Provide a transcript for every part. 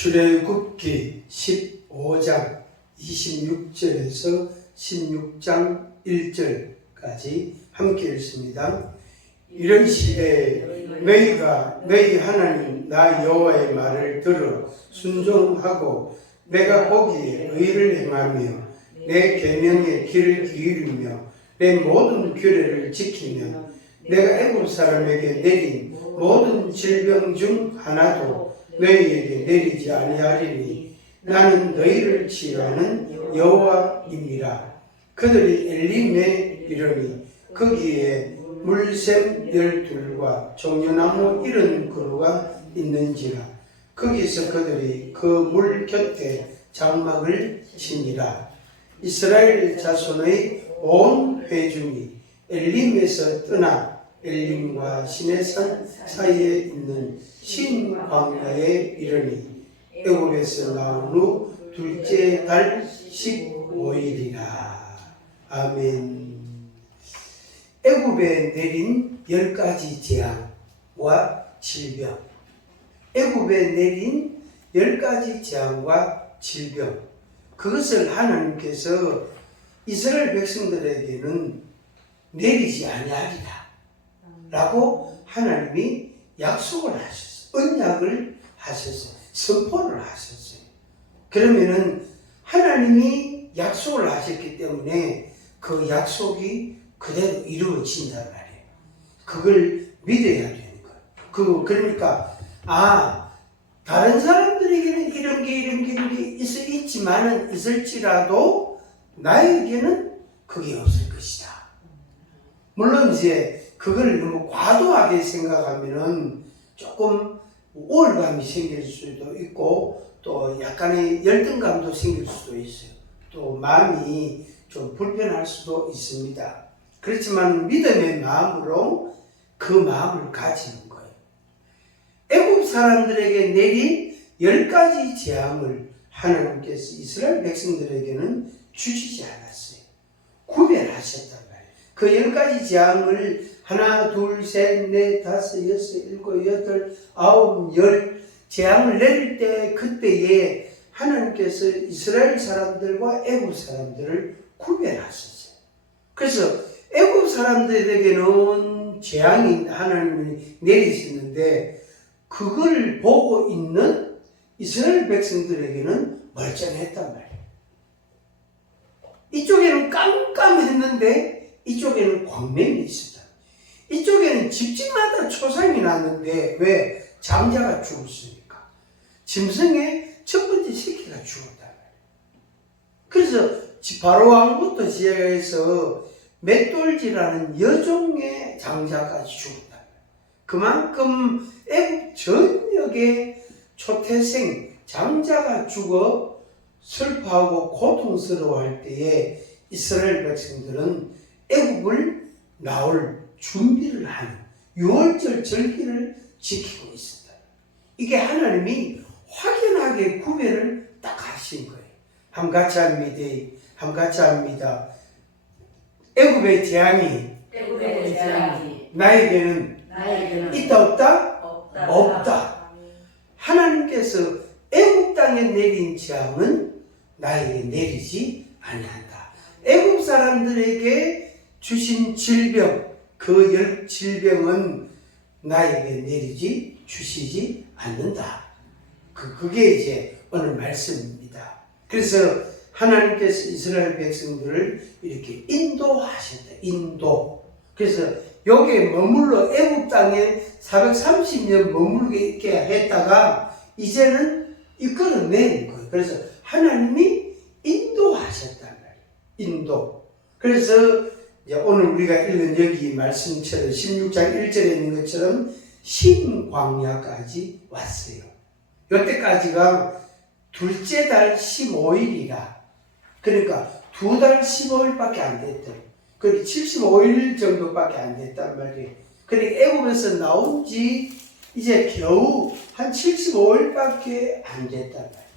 출애굽기 15장 26절에서 16장 1절까지 함께 읽습니다. 이런 시대에 너희가 너희 하나님 나 여호와의 말을 들어 순종하고 내가 보기에 의를 행하며 내 계명에 귀를 기울이며 내 모든 규례를 지키며 내가 애굽 사람에게 내린 모든 질병 중 하나도 너희에게 내리지 아니하리니 나는 너희를 치유하는 여호와임이라. 그들이 엘림에 이르니 거기에 물샘 12과 종려나무 70그루가 있는지라. 거기서 그들이 그 물 곁에 장막을 치니라. 이스라엘 자손의 온 회중이 엘림에서 떠나 엘림과 시내산 사이에 있는 신광야에 이르니 애굽에서 나온 후 둘째 달 15일이라. 아멘. 애굽에 내린 10가지 재앙과 질병. 애굽에 내린 10가지 재앙과 질병. 그것을 하나님께서 이스라엘 백성들에게는 내리지 아니하리라 라고 하나님이 약속을 하셨어요. 언약을 하셨어요. 선포를 하셨어요. 그러면은 하나님이 약속을 하셨기 때문에 그 약속이 그대로 이루어진단 말이에요. 그걸 믿어야 되는 거예요. 그러니까 다른 사람들에게는 이런 게 있을지라도 나에게는 그게 없을 것이다. 물론 이제 그걸 너무 과도하게 생각하면은 조금 우울감이 생길 수도 있고 또 약간의 열등감도 생길 수도 있어요. 또 마음이 좀 불편할 수도 있습니다. 그렇지만 믿음의 마음으로 그 마음을 가지는 거예요. 애굽 사람들에게 내린 10가지 재앙을 하나님께서 이스라엘 백성들에게는 주시지 않았어요. 구별하셨단 말이에요. 그 10가지 재앙을 하나, 둘, 셋, 넷, 다섯, 여섯, 일곱, 여덟, 아홉, 열 재앙을 내릴 때 그때에 하나님께서 이스라엘 사람들과 애굽 사람들을 구별하셨어요. 그래서 애굽 사람들에게는 재앙이 하나님이 내리셨는데 그걸 보고 있는 이스라엘 백성들에게는 멀쩡했단 말이에요. 이쪽에는 깜깜했는데 이쪽에는 광명이 있었다. 이쪽에는 집집마다 초상이 났는데 왜? 장자가 죽었으니까. 짐승의 첫 번째 새끼가 죽었단 말이에요. 그래서 바로 왕부터 시작해서 맷돌지라는 여종의 장자까지 죽었다. 그만큼 애국 전역의 초태생 장자가 죽어 슬퍼하고 고통스러워할 때에 이스라엘 백성들은 애국을 나올 준비를 하는 6월절 절기를 지키고 있었다. 이게 하나님이 확연하게 구별을 딱 하신 거예요. 함 같이 합니다. 애굽의 재앙이 나에게는 있다 없다. 하나님께서 애굽 땅에 내린 재앙은 나에게 내리지 아니한다. 애굽 사람들에게 주신 질병, 그 질병은 나에게 주시지 않는다. 그게 이제 오늘 말씀입니다. 그래서 하나님께서 이스라엘 백성들을 이렇게 인도하셨다. 그래서 여기에 머물러 애굽 땅에 430년 머물게 있게 했다가 이제는 이끌어낸 거예요. 그래서 하나님이 인도하셨단 말이에요. 그래서 이제 오늘 우리가 읽은 여기 말씀처럼 16장 1절에 있는 것처럼 신광야까지 왔어요. 이때까지가 둘째 달 15일이라. 그러니까 2달 15일밖에 안 됐대요. 그러니까 75일 정도밖에 안 됐단 말이에요. 그러니까 애굽에서 나온 지 이제 겨우 한 75일밖에 안 됐단 말이에요.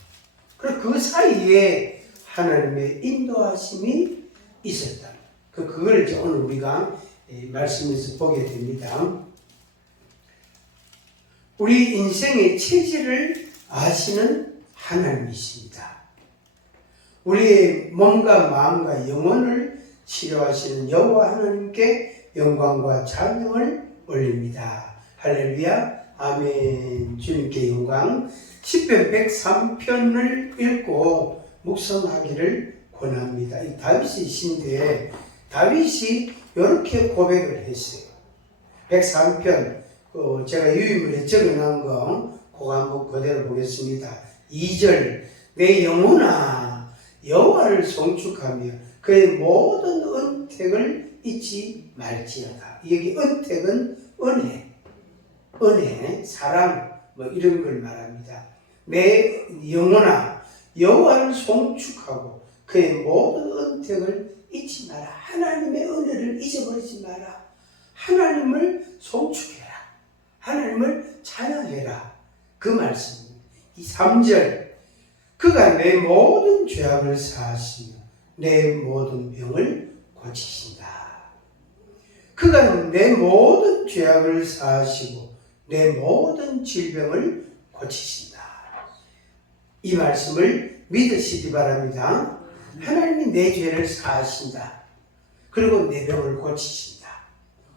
그리고 그 사이에 하나님의 인도하심이 있었다. 그걸 이제 오늘 우리가 말씀에서 보게 됩니다. 우리 인생의 체질을 아시는 하나님이십니다. 우리의 몸과 마음과 영혼을 치료하시는 여호와 하나님께 영광과 찬양을 올립니다. 할렐루야. 아멘. 주님께 영광. 시편 103편을 읽고 묵상하기를 권합니다. 이 다윗의 시인데 다윗이 이렇게 고백을 했어요. 103편 제가 유인물에 적어놓은 거 그거 한번 그대로 보겠습니다. 2절 내 영혼아 여호와를 송축하며 그의 모든 은택을 잊지 말지어다. 여기 은택은 은혜, 사랑 뭐 이런 걸 말합니다. 내 영혼아 여호와를 송축하고 그의 모든 은택을 잊지 마라. 하나님의 은혜를 잊어버리지 마라. 하나님을 송축해라. 하나님을 찬양해라. 그 말씀입니다. 이 3절 그가 내 모든 죄악을 사하시며 내 모든 병을 고치신다. 그가 내 모든 죄악을 사하시고 내 모든 질병을 고치신다. 이 말씀을 믿으시기 바랍니다. 하나님이 내 죄를 사하신다. 그리고 내 병을 고치신다.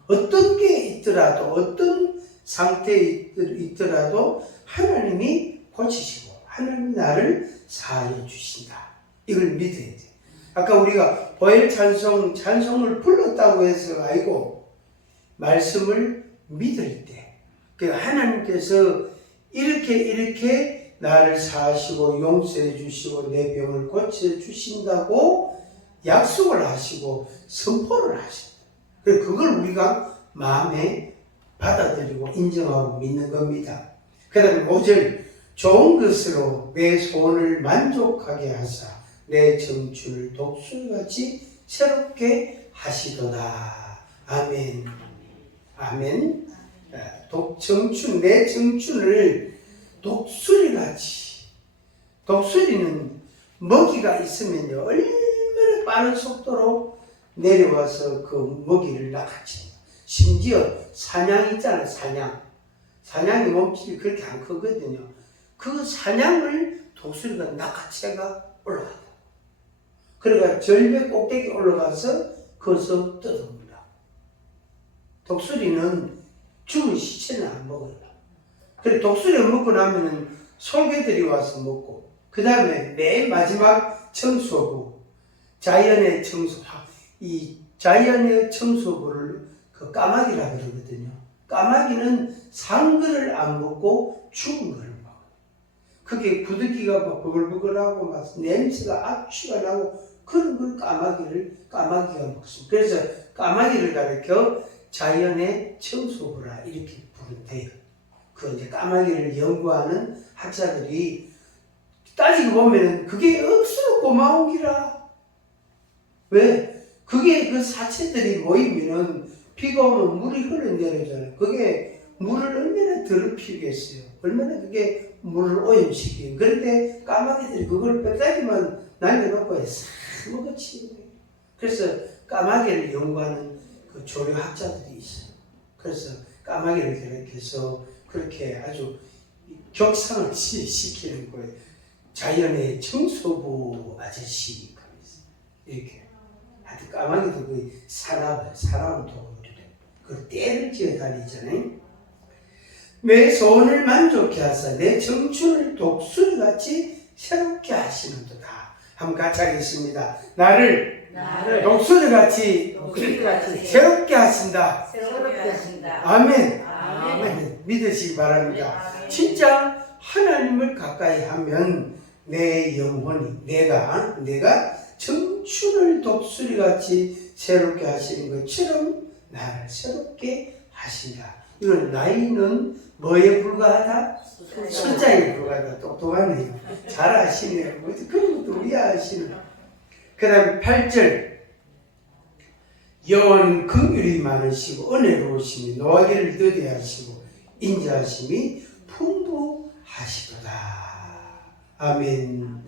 어떤 게 있더라도 어떤 상태에 있더라도 하나님이 고치시고 하나님이 나를 사하여 주신다. 이걸 믿어야 돼. 아까 우리가 보혈 찬송을 불렀다고 해서 아이고 말씀을 믿을 때 하나님께서 이렇게 나를 사하시고 용서해 주시고 내 병을 고쳐 주신다고 약속을 하시고 선포를 하신다. 그걸 우리가 마음에 받아들이고 인정하고 믿는 겁니다. 그 다음에 5절 좋은 것으로 내 소원을 만족하게 하사 내 청춘을 독수리같이 새롭게 하시도다. 아멘. 아멘. 내 청춘을 독수리같이. 독수리는 먹이가 있으면요 얼마나 빠른 속도로 내려와서 그 먹이를 낚아채요. 심지어 사냥 있잖아요. 사냥이 몸집이 그렇게 안 크거든요. 그 사냥을 독수리가 낚아채가 올라가요. 그러니까 절벽 꼭대기 올라가서 거기서 뜯어옵니다. 독수리는 죽은 시체는 안 먹어요. 그래 독수리를 먹고 나면은 솔개들이 와서 먹고 그 다음에 맨 마지막 청소부 자연의 청소 이 자연의 청소부를 그 까마귀라 그러거든요. 까마귀는 산 거를 안 먹고 죽은 거를 먹어요. 그게 구더기가 막 버글버글하고 막 냄새가 악취가 나고 그런 걸 까마귀가 먹습니다. 그래서 까마귀를 가리켜 자연의 청소부라 이렇게 부른대요. 그 이제 까마귀를 연구하는 학자들이 따지고 보면은 그게 억수로 고마운 기라. 왜? 그게 그 사체들이 모이면은 비가 오면 물이 흘러내리잖아요. 그게 물을 얼마나 더럽히겠어요. 얼마나 그게 물을 오염시켜요. 그런데 까마귀들이 그걸 뼈다귀만 남겨놓고 싹 먹어치워요. 그래서 까마귀를 연구하는 그 조류학자들이 있어요. 그래서 까마귀를 가르쳐서 그렇게 아주 격상을 시키는 거예요. 자연의 청소부 아저씨 이렇게 하여튼 까마귀도 그 사나운 동물이래. 그 떼를 지어 다니잖아요. 내 소원을 만족케 하사 내 청춘을 독수리같이 새롭게 하시는도다. 한번 같이 하겠습니다. 나를 독수리같이 새롭게 하신다. 아멘. 아멘. 믿으시기 바랍니다. 진짜 하나님을 가까이 하면 내 영혼이 내가 청춘을 독수리같이 새롭게 하시는 것처럼 나를 새롭게 하신다. 이건 나이는 뭐에 불과하다? 숫자에 불과하다. 똑똑하네요. 잘 아시네요. 그런 것도 우리 아시는. 그 다음에 8절 여호와는 긍휼이 많으시고 은혜로우시며 노하기를 더디하시고 인자하심이 풍부하시도다. 아멘.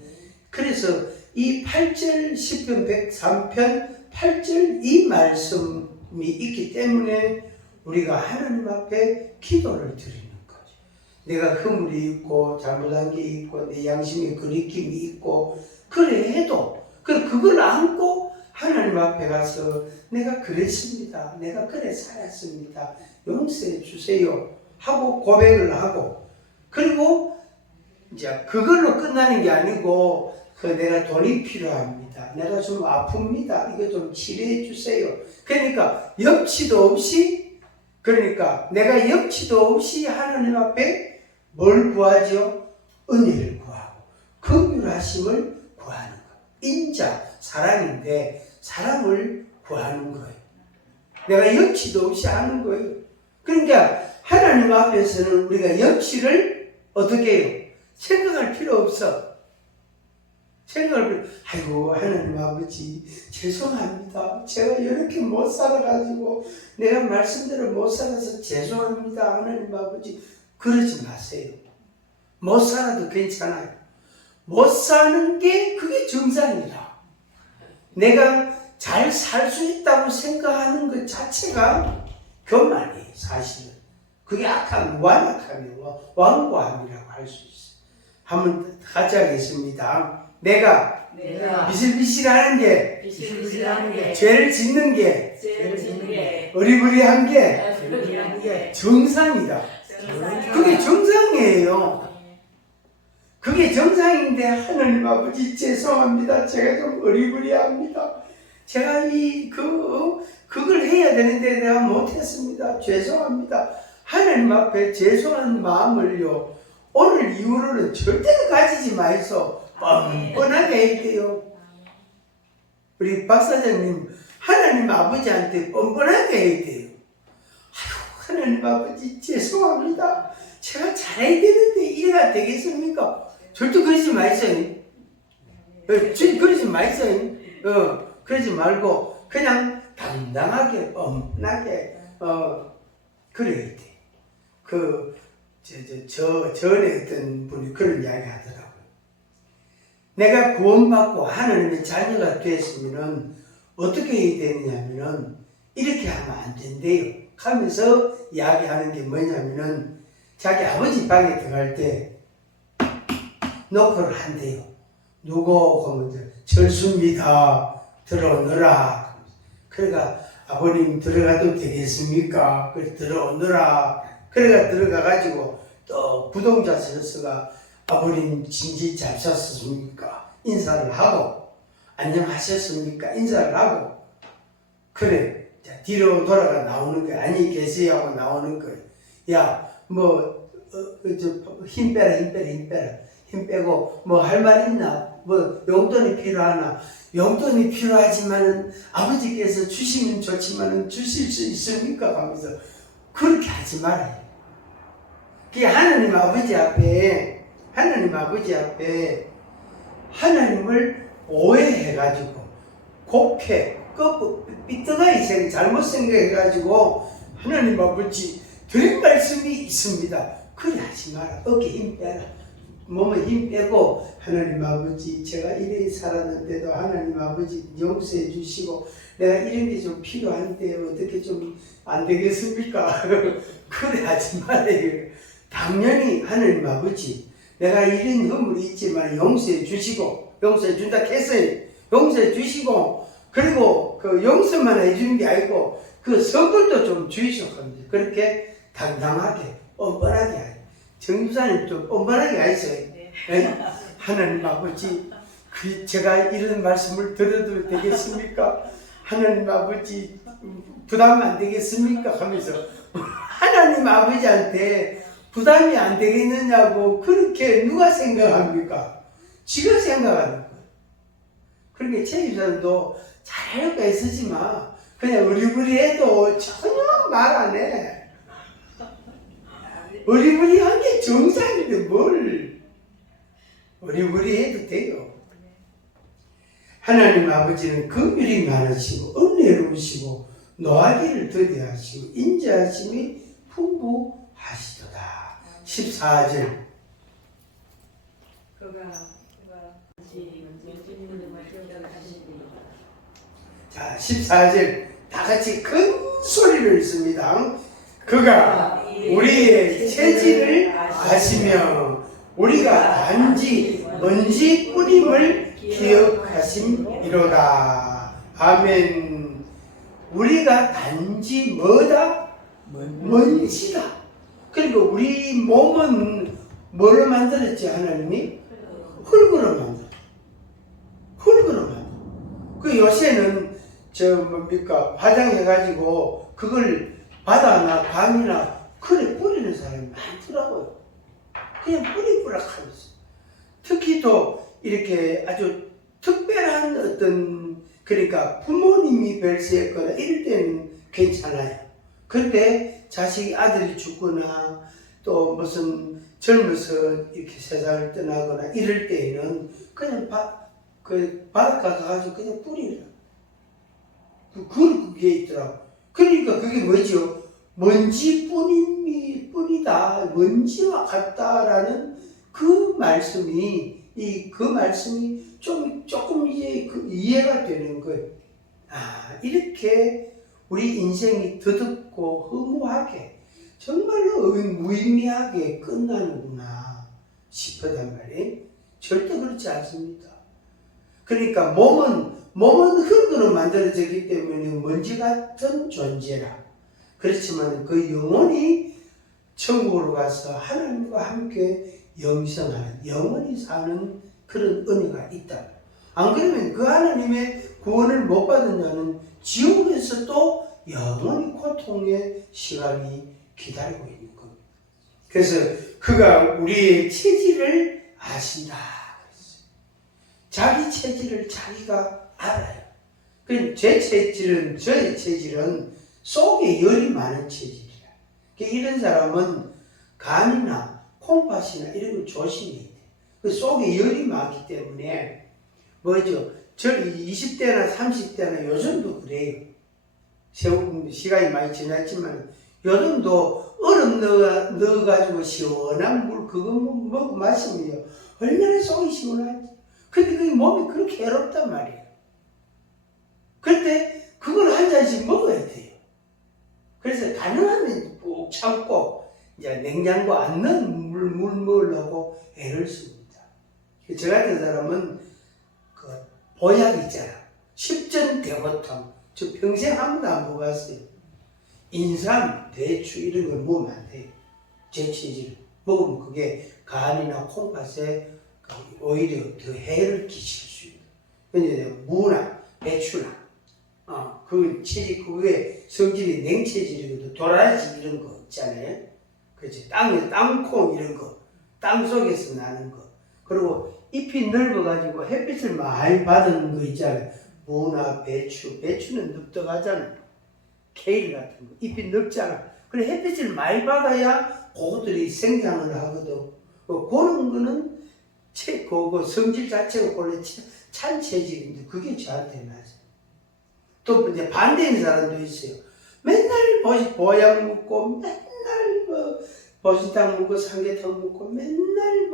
그래서 이 8절 시편 103편 8절 이 말씀이 있기 때문에 우리가 하나님 앞에 기도를 드리는 거죠. 내가 허물이 있고 잘못한 게 있고 내 양심에 거리낌이 있고 그래 해도 그걸 안고 하나님 앞에 가서 내가 그랬습니다. 내가 그래 살았습니다. 용서해 주세요 하고 고백을 하고 그리고 이제 그걸로 끝나는 게 아니고 내가 돈이 필요합니다. 내가 좀 아픕니다. 이거 좀 치료해 주세요. 그러니까 염치도 없이 내가 염치도 없이 하나님 앞에 뭘 구하죠? 은혜를 구하고 긍휼하심을 구하는 거. 인자, 사랑인데 사랑을 구하는 거예요. 내가 염치도 없이 하는 거예요. 그러니까 하나님 앞에서는 우리가 염치를 어떻게 해요? 생각할 필요 없어. 아이고 하나님 아버지 죄송합니다. 제가 이렇게 못 살아가지고 내가 말씀대로 못 살아서 죄송합니다. 하나님 아버지 그러지 마세요. 못 살아도 괜찮아요. 못 사는 게 그게 정상이라. 내가 잘 살 수 있다고 생각하는 것 자체가 교만이에요. 사실은. 그게 악함, 완악함이고 완고함이라고 할 수 있어요. 한번 같이 하겠습니다. 내가 비실비실하는 게 죄를 짓는 게 어리부리한 게 정상이다. 그게 정상이에요. 그게 정상인데 하나님 아버지 죄송합니다. 제가 좀 어리부리합니다. 제가 그걸 해야 되는데 내가 못했습니다. 죄송합니다. 하나님 앞에 죄송한 마음을요 오늘 이후로는 절대로 가지지 마이소. 뻔뻔하게 해야 돼요. 우리 박사장님 하나님 아버지한테 뻔뻔하게 해야 돼요. 아유 하나님 아버지 죄송합니다. 제가 잘해야 되는데 이래가 되겠습니까? 절대 그러지 마이소요. 그러지 마이소요. 그러지 말고 그냥 당당하게 뻔뻔하게 그래야 돼. 전에 어떤 분이 그런 이야기 하더라고요. 내가 구원받고 하나님의 자녀가 됐으면은 어떻게 해야 되느냐면은 이렇게 하면 안 된대요. 하면서 이야기하는 게 뭐냐면은 자기 아버지 방에 들어갈 때 노크를 한대요. 누구? 하면 철수입니다. 들어오너라. 그러니까 아버님 들어가도 되겠습니까? 그래 들어오너라. 그래가 들어가가지고 또 부동자 서서가 아버님 진지 잘 샀습니까? 인사를 하고 안녕하셨습니까? 인사를 하고 그래 자, 뒤로 돌아가 나오는 거야. 안녕히 계세요 하고 나오는 거야. 야 힘 빼라. 힘 빼고 뭐 할 말 있나? 뭐 용돈이 필요하나? 용돈이 필요하지만은 아버지께서 주시면 좋지만은 주실 수 있습니까? 하면서 그렇게 하지 말아요. 그게 하나님 아버지 앞에 하나님을 오해해가지고 곱게 삐뚤어이 잘못 생각해가지고 하나님 아버지 드린 말씀이 있습니다. 그래 하지 마라. 어깨 힘 빼라. 몸에 힘 빼고 하나님 아버지 제가 이래 살았는데도 하나님 아버지 용서해 주시고 내가 이런 게 좀 필요한데 어떻게 좀 안 되겠습니까? 그래 하지 말아요. 당연히 하나님 아버지 내가 이런 허물이 있지만 용서해 주시고 용서해 준다 했어요. 용서해 주시고 그리고 그 용서만 해주는 게 아니고 그 선물도 좀 주시고 합니다. 그렇게 당당하게 뻔뻔하게 하요. 정유사님 좀 뻔뻔하게 하세요. 네. 하나님 아버지 제가 이런 말씀을 드려도 되겠습니까? 하나님 아버지 부담 안 되겠습니까? 하면서 하나님 아버지한테 부담이 안 되겠느냐고 그렇게 누가 생각합니까? 지가 생각하는 거예요. 그러니까 최유사님도 잘할까 애쓰지 마. 그냥 어리부리해도 전혀 말 안 해. 어리부리한 게 정상인데 뭘 어리부리해도 돼요. 하나님 아버지는 긍휼이 많으시고 은혜로우시고 노하기를 더디하시고 인자하심이 풍부하시도다. 14절 자 14절 다 같이 큰 소리를 읽습니다. 그가 우리의 체질을 아시며 우리가 단지 먼지 뿌림을 기억하심이로다. 아멘. 우리가 단지 뭐다? 먼지다. 그러니까 우리 몸은 뭘로 만들었지 하나님이? 흙으로 만들었어. 흙으로 만들었어. 그 요새는 화장해가지고 그걸 바다나 강이나 그래 뿌리는 사람이 많더라고요. 그냥 뿌리뿌락하면서. 특히 또 이렇게 아주 특별한 어떤 그러니까 부모님이 별세했거나 이럴 때는 괜찮아요. 그런데 자식이 아들이 죽거나 또 무슨 젊어서 이렇게 세상을 떠나거나 이럴 때에는 그냥 바닷가 가가지고 그냥 뿌리라. 그게 있더라고. 그러니까 그게 뭐죠? 먼지뿐이다. 먼지와 같다라는 그 말씀이 조금 이제 이해가 되는 거예요. 이렇게 우리 인생이 더덥고 허무하게 정말로 무의미하게 끝나는구나 싶었단 말이에요. 절대 그렇지 않습니다. 그러니까 몸은 흙으로 만들어졌기 때문에 먼지 같은 존재라. 그렇지만 그 영혼이 천국으로 가서 하나님과 함께 영생하는, 영원히 사는 그런 은혜가 있다. 안 그러면 그 하나님의 구원을 못 받은 자는 지옥에서 또 영원히 고통의 시간이 기다리고 있는 겁니다. 그래서 그가 우리의 체질을 아신다. 자기 체질을 자기가 알아요. 그럼 저의 체질은 속에 열이 많은 체질이야. 이런 사람은 간이나 콩팥이나 이런 걸 조심해야 돼. 그 속에 열이 많기 때문에 뭐죠? 저 20대나 30대나 요즘도 그래요. 시간이 많이 지났지만 요즘도 얼음 넣어가지고 시원한 물 그거 먹고 마시면 얼마나 속이 시원하지. 근데 그게 몸이 그렇게 해롭단 말이에요. 그런데 그걸 한 잔씩 먹어야 돼요. 그래서 가능하면 꼭 참고 이제 냉장고 안 넣은 물 먹으려고 애를 씁니다. 저 같은 사람은 그 보약 있잖아. 십전대보통. 저 평생 아무도 안 먹어봤어요. 인삼, 대추 이런 걸 먹으면 안 돼요. 제 체질. 먹으면 그게 간이나 콩팥에 오히려 더 해를 끼칠 수 있어요. 근데 무나 배추나 그 체질 그게 성질이 냉체질이거든. 도라지 이런 거 있잖아요. 그렇지. 땅콩 이런 거, 땅 속에서 나는 거. 그리고 잎이 넓어가지고 햇빛을 많이 받은 거 있잖아요. 무나 배추는 넓적하잖아요. 케일 같은 거, 잎이 넓잖아. 그래 햇빛을 많이 받아야 그것들이 생장을 하거든. 그런 거는 그 성질 자체가 원래 찬 체질인데 그게 저한테 맞아요. 또 이제 반대인 사람도 있어요. 맨날 보약 먹고 맨날 보신탕 먹고 삼계탕 먹고 맨날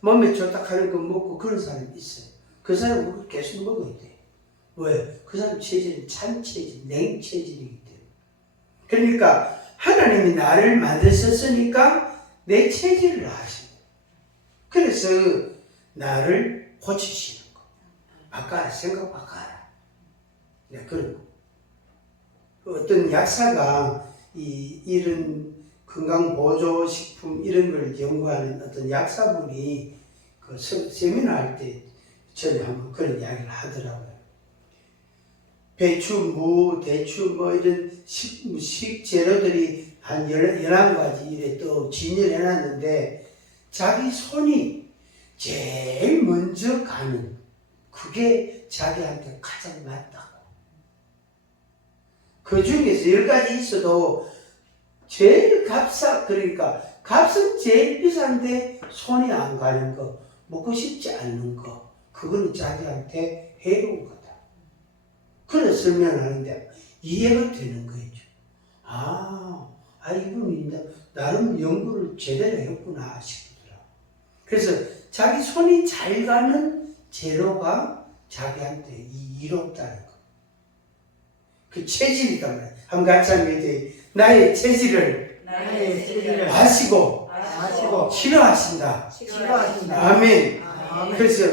몸에 좋다 하는 거 먹고 그런 사람이 있어요. 그 사람은 그걸 계속 먹어야 돼요. 왜? 그 사람 체질은 찬 체질, 냉 체질이기 때문에. 그러니까 하나님이 나를 만드셨으니까 내 체질을 아시고 그래서 나를 고치시는 거. 바꿔라, 생각 바꿔라. 네, 그런 거. 어떤 약사가 이런 건강보조식품 이런 걸 연구하는 어떤 약사분이 그 세미나 할 때 전에 한번 그런 이야기를 하더라고요. 배추, 무, 대추 이런 식재료들이 한 11가지 이래 또 진열해놨는데 자기 손이 제일 먼저 가는 그게 자기한테 가장 맞다고. 그 중에서 10가지 있어도 제일 그러니까 값은 제일 비싼데 손이 안 가는 거, 먹고 싶지 않는 거, 그거는 자기한테 해로운 거다. 그래 설명하는데 이해가 되는 거죠. 이분이 나름 연구를 제대로 했구나 싶더라. 그래서 자기 손이 잘 가는 재료가 자기한테 이롭다는 거. 그 체질이다 말이야. 한번 같이 하면 이제 나의 체질을 나의 죄를 아시고 아시고 싫어하신다. 싫어하신다. 아멘. 아멘. 그래서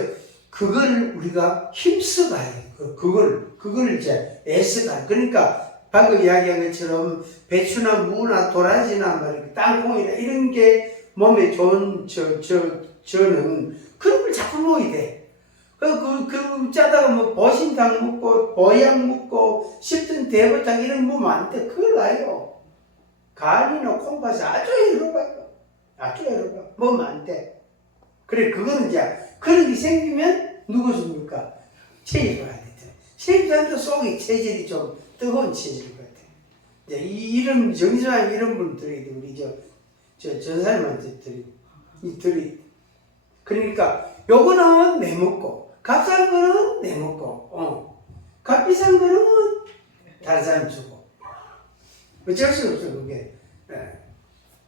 그걸 우리가 힘써가요. 그걸 이제 애써가. 그러니까 방금 이야기한 것처럼 배추나 무나 도라지나 땅콩이나 이런 게 몸에 좋은 저는 그런 걸 자꾸 먹어야 돼. 그 짜다가 뭐 버신탕 먹고 보양 먹고 씹든 대보탕 이런 거 먹으면 안 돼. 큰일 나요. 간이나 콩팥이 아주 해로워요. 아주 해로워. 먹으면 안 돼. 그래, 그거는 이제 그런 게 생기면 누구 줍니까? 체질을 해야 돼. 체질한테 속이 체질이 좀 뜨거운 체질 같아. 이제 이런 정신한 이런 분들이 우리 전사님한테 드리. 그러니까 요거는 내 먹고 값싼 거는 내 먹고 값 비싼 거는 다른 사람 주고 어쩔 수 없어 그게.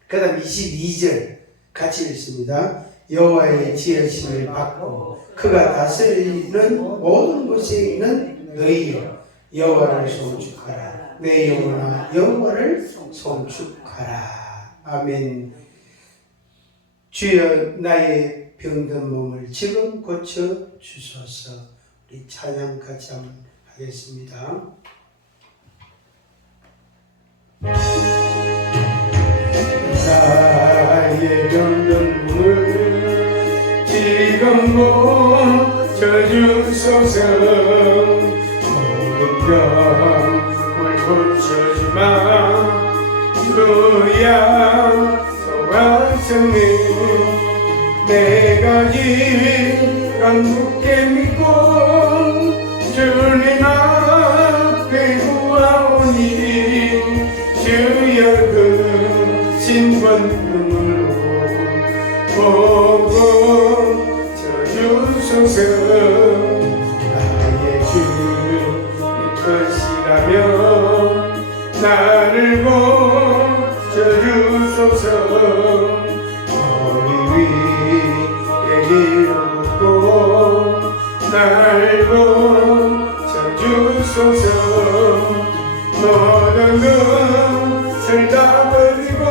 그 다음 22절 같이 읽습니다. 여호와의 지으심을 받고 그가 다스리는 모든 곳에 있는 너희여 여호와를 송축하라. 내 영혼아 여호와를 송축하라. 아멘. 주여 나의 병든 몸을 지금 고쳐 주소서. 우리 찬양 같이 한번 하겠습니다. 나의 병든 몸을 지금 고쳐 주소서. 모든 병을 고쳐주마. 주야 소망성님 내가 지금 굳게 믿고 주님 앞에 구하오니 주여 그 신권능으로 보고 쳐주소서. 나의 주님 것이라면 나를 고쳐주소서. 날 고쳐주소서. 모든 것을 다 버리고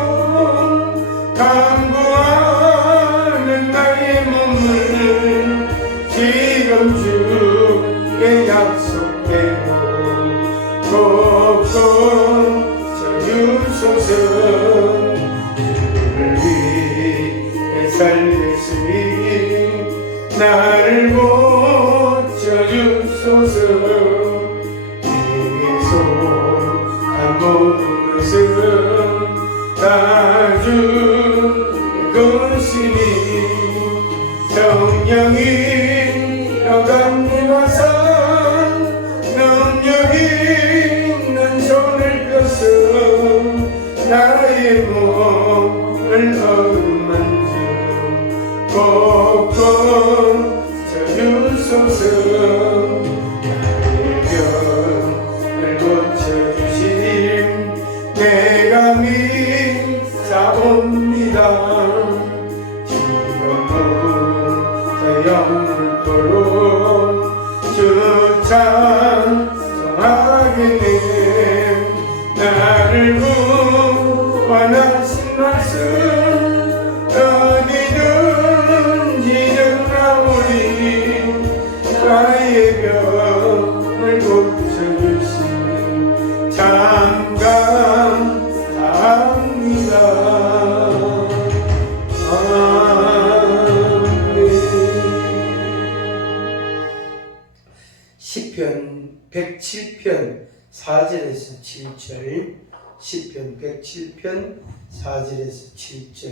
간구하는 나의 몸을 지금 주의 약속대로 꼭 고쳐주소서. 주를 위해 살겠으니 나를 고쳐주소서. 내게 속한 모든 것은 다 주 것이니 성령이 강림하사 능력 있는 손을 펴서 나의 몸을 어루만져 꼭 고쳐주소서. 나의 병을 고쳐주심 내가 믿사옵니다. 지금부터 영원토록 주 찬송하겠네. 나를 구원하신 말씀 나의 병을 고쳐주신 참 감사합니다. 아멘. 시편 107편 4절에서 7절 시편 107편 4절에서 7절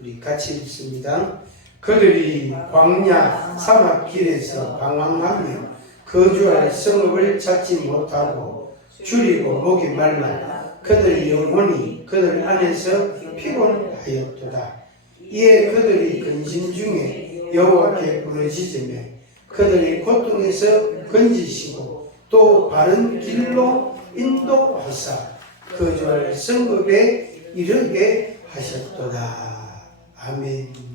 우리 같이 읽습니다. 그들이 광야 사막길에서 방황하며 거주할 성읍을 찾지 못하고 줄이고 목이 말라 그들 영혼이 그들 안에서 피곤하였도다. 이에 그들이 근심 중에 여호와께 부르짖으며 그들이 고통에서 건지시고 또 바른 길로 인도하사 거주할 성읍에 이르게 하셨도다. 아멘.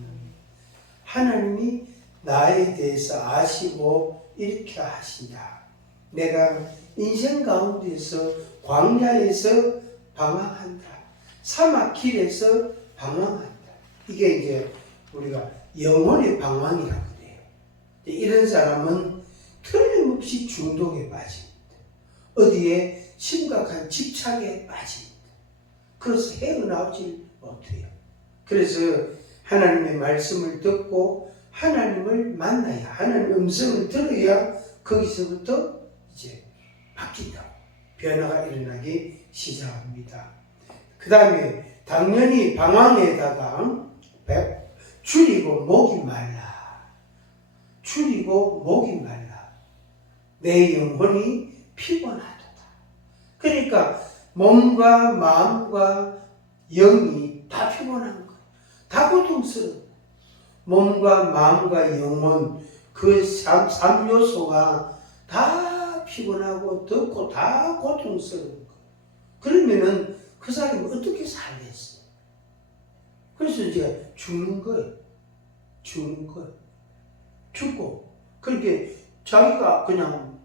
하나님이 나에 대해서 아시고 이렇게 하신다. 내가 인생 가운데서 광야에서 방황한다. 사막길에서 방황한다. 이게 이제 우리가 영혼의 방황이라고 그래요. 이런 사람은 틀림없이 중독에 빠집니다. 어디에 심각한 집착에 빠집니다. 그래서 헤어나오질 못해요. 그래서 하나님의 말씀을 듣고 하나님을 만나야, 하나님의 음성을 들어야 거기서부터 이제 바뀐다. 변화가 일어나기 시작합니다. 그 다음에 당연히 방황에다가 줄이고 목이 말라. 줄이고 목이 말라. 내 영혼이 피곤하도다. 그러니까 몸과 마음과 영이 다 피곤한 거예요. 다 고통스러워. 몸과 마음과 영혼 그 3요소가 다 피곤하고 덥고 다 고통스러운 거예요. 그러면은 그 사람이 어떻게 살겠어요? 그래서 이제 죽는 거예요. 죽는 거예요. 죽고 그렇게 자기가 그냥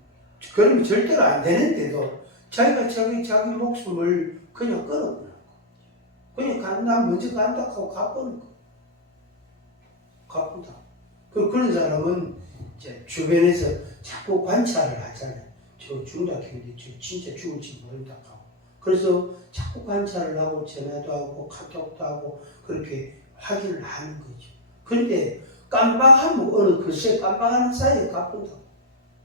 그러면 절대로 안 되는데도 자기가 자기 목숨을 그냥 끊어버려. 그냥 나 먼저 간다 하고 가버는 거. 가본다. 그런 사람은 이제 주변에서 자꾸 관찰을 하잖아요. 저 죽는다 했는데 저 진짜 죽을지 모른다 하고. 그래서 자꾸 관찰을 하고 전화도 하고 카톡도 하고 그렇게 확인을 하는 거죠. 그런데 깜빡하면 글쎄 깜빡하는 사이에 가본다.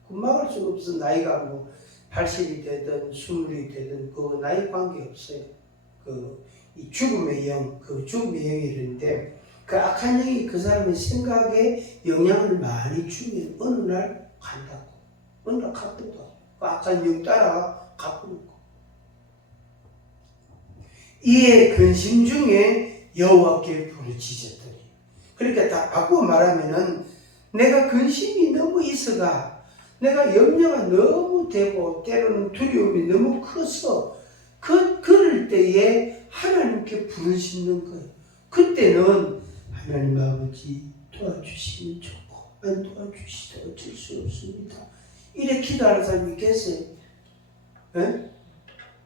금방 할 수가 없어. 나이가 뭐 80이 되든 20이 되든 그 나이 관계 없어요. 이 죽음의 영, 그 죽음의 영이 이런데 그 악한 영이 그 사람의 생각에 영향을 많이 주면 어느 날 간다고. 어느 날 가본다. 그 악한 영 따라가 가보는 거. 이에 근심 중에 여호와께 부르짖었더니. 그러니까 다 바꾸어 말하면은 내가 근심이 너무 있어가 내가 염려가 너무 되고 때로는 두려움이 너무 커서 그럴 때에 하나님께 부르짖는 거예요. 그때는 하나님 아버지 도와주시면 좋고 안 도와주시다 어쩔 수 없습니다. 이렇게 기도하는 사람이 계세요? 에?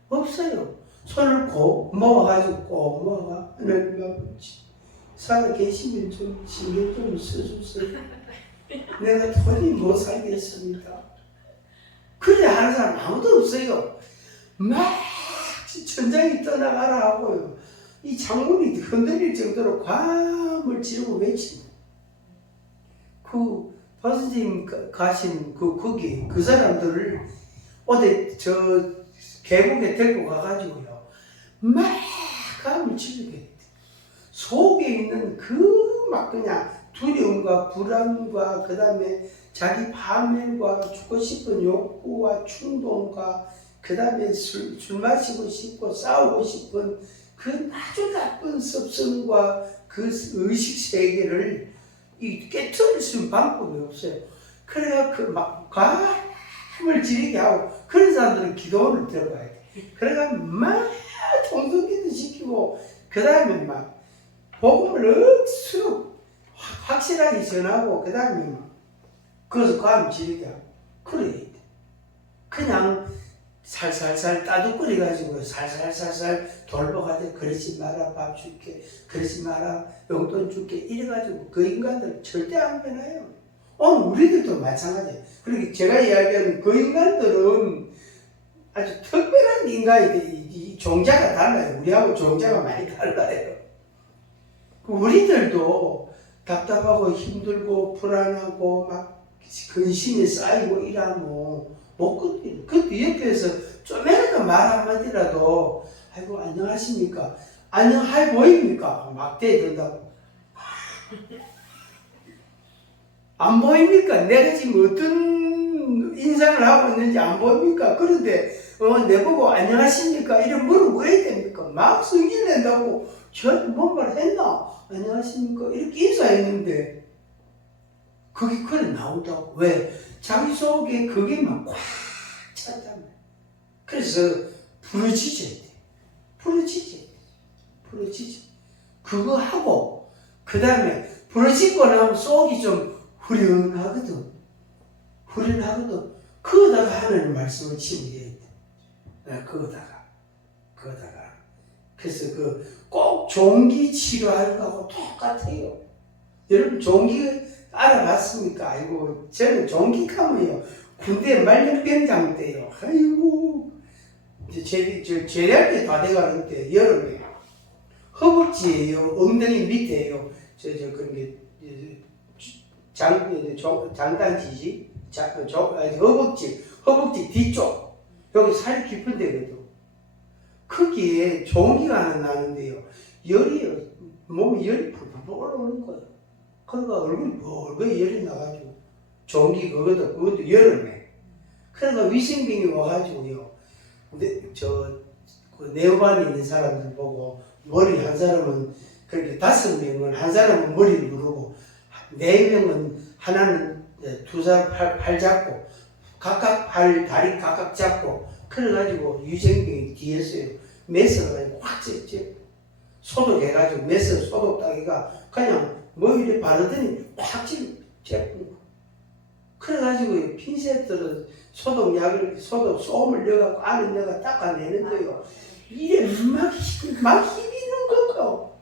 없어요. 손을 꼭 모아가지고 꼭 모아가 하나님 아버지 살아 계시면 좀 신경 좀 써주세요. 내가 도저히 못 살겠습니다. 그래 하는 사람 아무도 없어요. 막 천장이 떠나가라 하고요. 이 창문이 흔들릴 정도로 과음을 지르고 외치는 그 선생님 가신 거기 그 사람들을 어디 저 계곡에 데리고 가가지고요. 막 과음을 지르게 돼. 속에 있는 그 막 그냥 두려움과 불안과 그 다음에 자기 파멸과 죽고 싶은 욕구와 충동과 그 다음에 술 마시고 싶고 싸우고 싶은 그 아주 나쁜 습성과 그 의식 세계를 깨트릴 수 있는 방법이 없어요. 그래야 그 막 과음을 지르게 하고 그런 사람들은 기도원을 들어가야 돼. 그래가 막 통성기도 시키고 그 다음에 막 복음을 억수로 확실하게 전하고 그 다음에 그래서 과음 지르게 하고 그래야 돼. 그냥 살살살 따둑거려가지고 살살살살 돌보가지고 그러지 마라 밥 줄게 그러지 마라 용돈 줄게 이래가지고 그 인간들 절대 안 변해요. 우리들도 마찬가지예요. 그리고 제가 이야기하는 그 인간들은 아주 특별한 인간이들. 이 종자가 달라요. 우리하고 종자가 많이 달라요. 우리들도 답답하고 힘들고 불안하고 막 근심이 쌓이고 이러면 못 끊기는. 그때 옆에서 좀이라도 말 한마디라도 아이고 안녕하십니까? 안녕하이 보입니까? 막 대든다고. 안 보입니까? 내가 지금 어떤 인상을 하고 있는지 안 보입니까? 그런데 내보고 안녕하십니까? 이런 물어봐야 됩니까? 막 성질 낸다고 저한테 뭔가를 했나? 안녕하십니까? 이렇게 인사했는데 그게 그래 나온다고. 왜? 자기 속에 그게 막 꽉 찼단 말이야. 그래서 부르짖어야 돼. 부르짖어. 그거 하고 그 다음에 부르짖고 나면 속이 좀 후련하거든. 그거다가 하나님 말씀을 침해야 돼. 그거다가 그래서 꼭 종기 치료하는 거하고 똑같아요. 여러분 종기 알아봤습니까? 아이고 저는 종기 가면요 군대 말년병장 때요. 아이고 이제 제대할 때 다 돼가는데 여름에 허벅지에요, 엉덩이 밑에요. 그런 게 장단지지, 허벅지 뒤쪽 여기 살이 깊은 데거든. 거기에 종기가 하나 나는데요. 열이요, 몸에 열이 푹푹 올라오는 거예요. 그러니까 얼굴이 벌겋게 열이 나가지고 종기 그것도 여름에. 그러니까 위생병이 와가지고요. 근데 그 네오반에 있는 사람들 보고 머리 한 사람은 그렇게 5명은 한 사람은 머리를 누르고 4명은 하나는 두 사람 팔 잡고 각각 다리 각각 잡고 그래가지고 위생병이 뒤에서요 메스가 확 소독해가지고 메스 소독 따기가 그냥 뭐 이래 바르더니 확 쬐고 그래가지고 핀셋들은 소금을 넣어갖고 안에 넣어가 닦아내는데요. 이래 막 힘이 있는 거고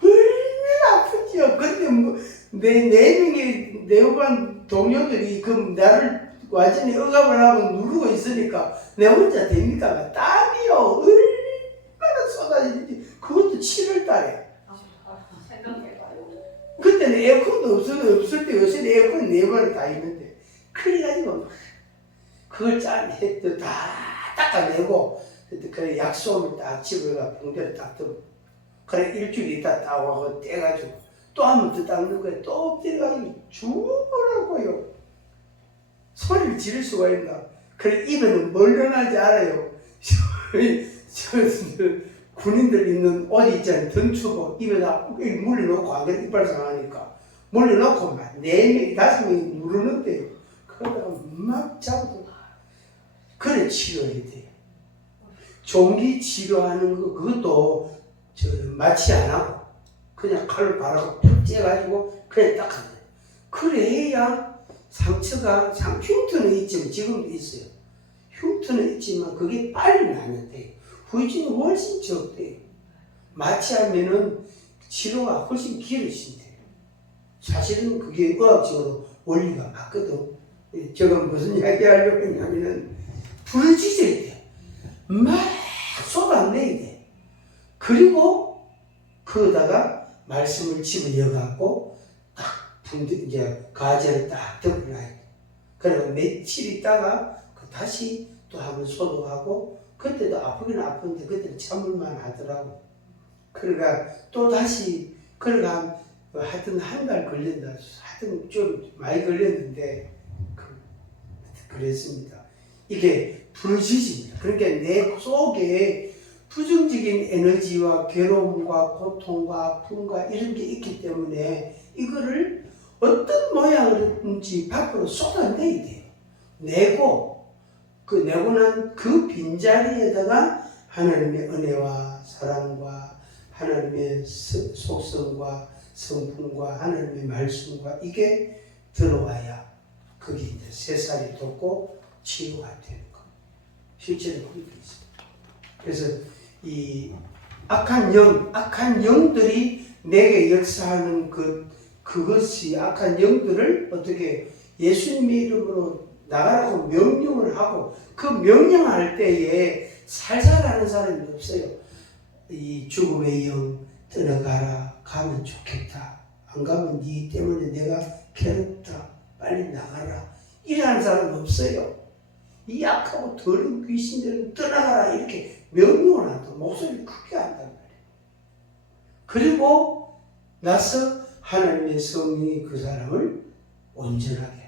얼마나 아프지요. 근데 뭐 네 명의 네오반 동료들이 나를 완전히 억압을 하고 누르고 있으니까 내 혼자 됩니까? 땀이요 얼마나 쏟아지는지. 그것도 7월 달에. 생각해봐요. 그때는 에어컨도 없을 때 요새는 에어컨 4번을 다 있는데 그래가지고 그걸 다 닦아내고 그래 약솜을 딱 집어가 붕대를 딱 뜨고 그래 일주일 있다 딱 와서 떼가지고 또 한 번 더 닦는 거야. 또 떼가지고 죽으라고요. 소리를 지를 수가 있나. 그래 입에는 멀려나지 않아요. 군인들 입는 옷 있잖아요. 던추고 입에다 물려놓고 안 그래 이빨 상하니까 물려놓고 막 4명, 5명이 누르는데요. 그러다가 막 잡고 그래 치료해야 돼요. 종기 치료하는 그것도 마취 안 하고 그냥 칼로 바라고 푹 째가지고 그래 딱 하는 거예요. 그래야 상처가 흉터는 있지만 지금도 있어요. 흉터는 있지만 그게 빨리 나는데 후유증이 훨씬 적대요. 마취하면은 치료가 훨씬 길어진대요. 사실은 그게 의학적으로 원리가 맞거든. 제가 무슨 이야기 하려고 했냐면은 불을 지져야 돼요. 막 쏟아내야 돼. 그리고 거기다가 말씀을 집어넣어갖고 딱 이제 가지를 딱 덮어놔야 돼. 그리고 며칠 있다가 다시 또 한번 소독하고 그때도 아프긴 아픈데 그때는 참을만 하더라고. 그러니까 또 다시 그러니까 하여튼 한 달 걸린다. 하여튼 좀 많이 걸렸는데 그랬습니다. 이게 부르짖습니다. 그러니까 내 속에 부정적인 에너지와 괴로움과 고통과 아픔과 이런 게 있기 때문에 이거를 어떤 모양으로든지 밖으로 쏟아내야 돼요. 내고 난 그 빈자리에다가 하나님의 은혜와 사랑과 하나님의 속성과 성품과 하나님의 말씀과 이게 들어와야 그게 이제 새살이 돋고 치유가 되는 거. 실제로 그렇게 있습니다. 그래서 이 악한 영들이 내게 역사하는 그것이 악한 영들을 어떻게 예수님의 이름으로 나가라고 명령을 하고 그 명령할 때에 살살하는 사람이 없어요. 이 죽음의 영 떠나가라. 가면 좋겠다. 안 가면 네 때문에 내가 괴롭다. 빨리 나가라. 이러는 사람은 없어요. 이 악하고 더러운 귀신들은 떠나가라 이렇게 명령을 한다. 목소리를 크게 한단 말이에요. 그리고 나서 하나님의 성령이 그 사람을 온전하게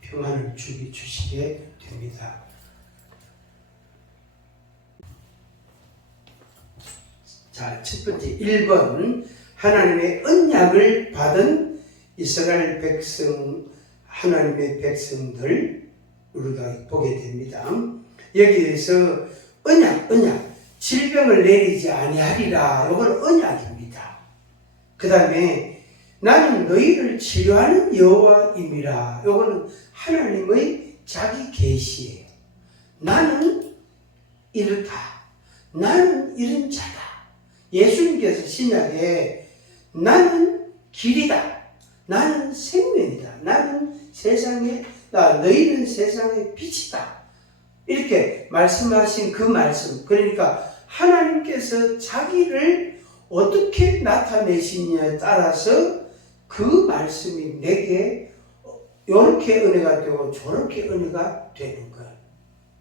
평안을 주시게 됩니다. 자, 첫 번째 1번 하나님의 언약을 받은 이스라엘 백성, 하나님의 백성들 우리가 보게 됩니다. 여기에서 언약, 질병을 내리지 아니하리라. 이건 언약입니다. 그 다음에 나는 너희를 치료하는 여호와임이라. 이거는 하나님의 자기 계시예요. 나는 이렇다. 나는 이런 자다. 예수님께서 신약에 나는 길이다. 나는 생명이다. 나는 너희는 세상의 빛이다. 이렇게 말씀하신 그 말씀. 그러니까 하나님께서 자기를 어떻게 나타내시냐에 따라서 그 말씀이 내게 이렇게 은혜가 되고 저렇게 은혜가 되는 거예요.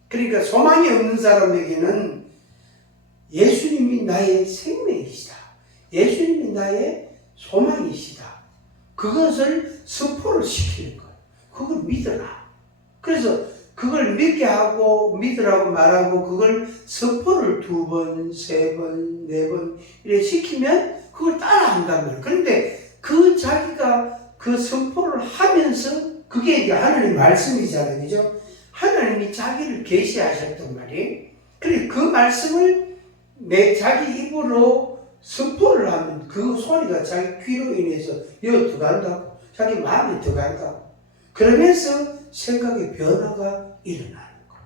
그러니까 소망이 없는 사람에게는 예수님이 나의 생명이시다. 예수님이 나의 소망이시다. 그것을 선포를 시키는 거예요. 그걸 믿어라. 그래서 그걸 믿게 하고 믿으라고 말하고 그걸 선포를 2번, 3번, 4번 이렇게 시키면 그걸 따라한단 말이에요. 그런데 그 자기가 그 선포를 하면서 그게 이제 하나님 말씀이잖아요. 그죠? 하나님이 자기를 계시하셨단 말이에요. 그래 그 말씀을 자기 입으로 선포를 하면 그 소리가 자기 귀로 인해서 여기 들어간다고. 자기 마음에 들어간다고. 그러면서 생각의 변화가 일어나는 거예요.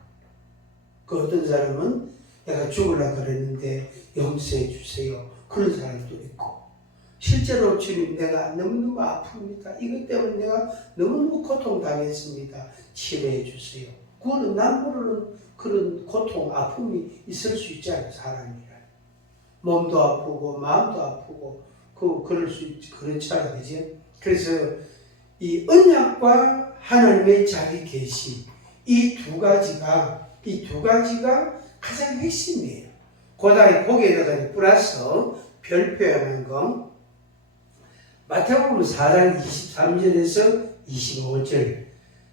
그 어떤 사람은 내가 죽으려고 그랬는데 용서해 주세요. 그런 사람도 있고. 실제로 주님 내가 너무너무 아픕니다. 이것 때문에 내가 너무너무 고통당했습니다. 치료해 주세요. 그거는 남 모르는 그런 고통, 아픔이 있을 수 있잖아요. 사람이라. 몸도 아프고 마음도 아프고 그럴 수 있지. 그렇잖아요. 그죠? 그래서 이 언약과 하나님의 자기 계시 이 두 가지가 가장 핵심이에요. 거기에다가 플러스 별 표현한 거 마태복음 4장 23절에서 25절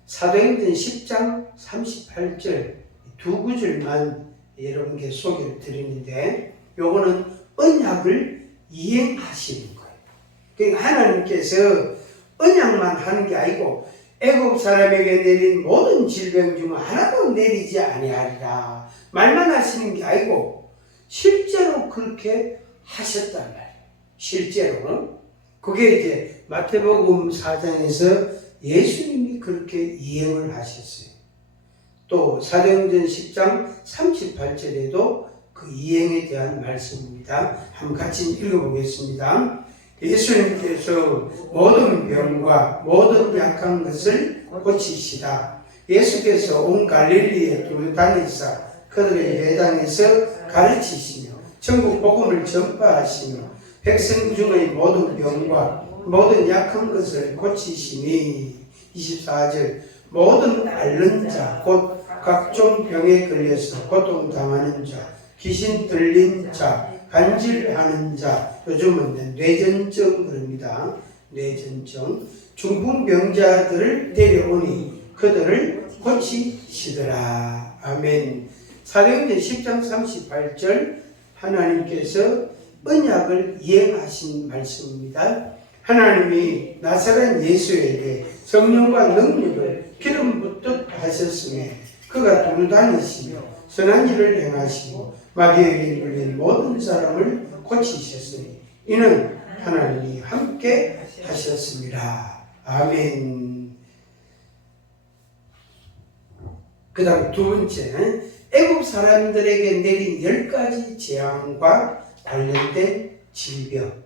사도행전 10장 38절 두 구절만 여러분께 소개를 드리는데 요거는 언약을 이행하시는 거예요. 그러니까 하나님께서 언약만 하는 게 아니고 애굽 사람에게 내린 모든 질병 중 하나도 내리지 아니하리라 말만 하시는 게 아니고 실제로 그렇게 하셨단 말이에요. 실제로 그게 이제 마태복음 4장에서 예수님이 그렇게 이행을 하셨어요. 또 사도행전 10장 38절에도 그 이행에 대한 말씀입니다. 한번 같이 읽어보겠습니다. 예수님께서 모든 병과 모든 약한 것을 고치시다. 예수께서 온 갈릴리에 돌다니사 그들의 회당에서 가르치시며 천국 복음을 전파하시며 백성 중의 모든 병과 모든 약한 것을 고치시니 24절 모든 앓는 자 곧 각종 병에 걸려서 고통당하는 자 귀신 들린 자 간질하는 자 요즘은 뇌전증 그럽니다. 뇌전증 중풍병자들을 데려오니 그들을 고치시더라. 아멘. 사도행전 10장 38절 하나님께서 언약을 이행하신 말씀입니다. 하나님이 나사렛 예수에게 성령과 능력을 기름 붓듯 하셨으며 그가 두루다니시며 선한 일을 행하시고 마귀에게 걸린 모든 사람을 고치셨으니 이는 하나님이 함께 하셨습니다. 아멘. 그 다음 두 번째 애굽 사람들에게 내린 10가지 재앙과 관련된 질병.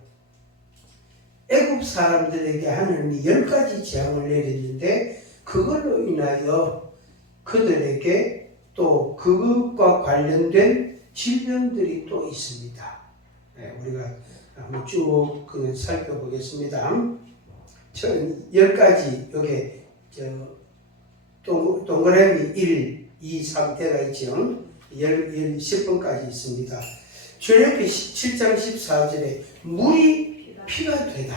애굽 사람들에게 하나님이 10가지 재앙을 내렸는데 그걸로 인하여 그들에게 또 그것과 관련된 질병들이 또 있습니다. 네, 우리가 한번 쭉 살펴보겠습니다. 10가지 요게 동그라미 1, 2, 3대가 있죠. 10번까지 있습니다. 출애굽기 7장 14절에 물이 피가 되다.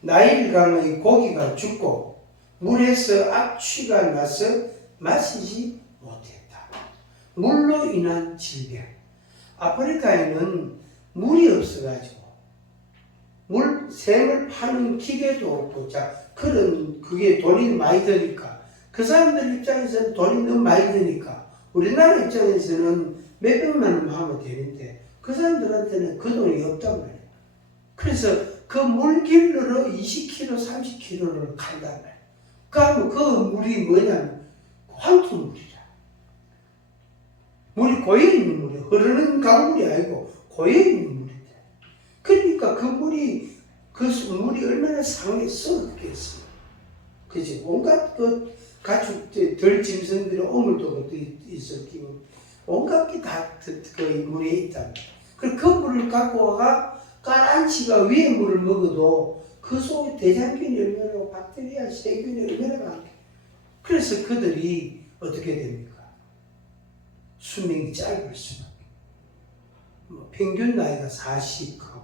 나일강의 고기가 죽고 물에서 악취가 나서 마시지 못했다. 물로 인한 질병. 아프리카에는 물이 없어가지고 생을 파는 기계도 없고 그게 돈이 많이 드니까 그 사람들 입장에서는 돈이 너무 많이 드니까 우리나라 입장에서는 몇백만 원 하면 되는데 그 사람들한테는 그 돈이 없단 말이에요. 그래서 그 물길로 20km, 30km를 간단 말이에요. 그러면 그 물이 뭐냐면 황토물이라. 물이 고여있는 물이에요. 흐르는 강물이 아니고 고여있는 물이다. 그러니까 그 물이 물이 얼마나 상에 썩겠어요. 그지? 온갖 그 가축 덜 짐승들의 오물도 있었고 온갖 게 다 그 물에 있다. 그리고 그 물을 갖고 와가 까란치가 위에 물을 먹어도 그 속에 대장균이 얼마나 박테리아 세균이 얼마나 많게. 그래서 그들이 어떻게 됩니까? 수명이 짧을 수밖에. 평균 나이가 40하고.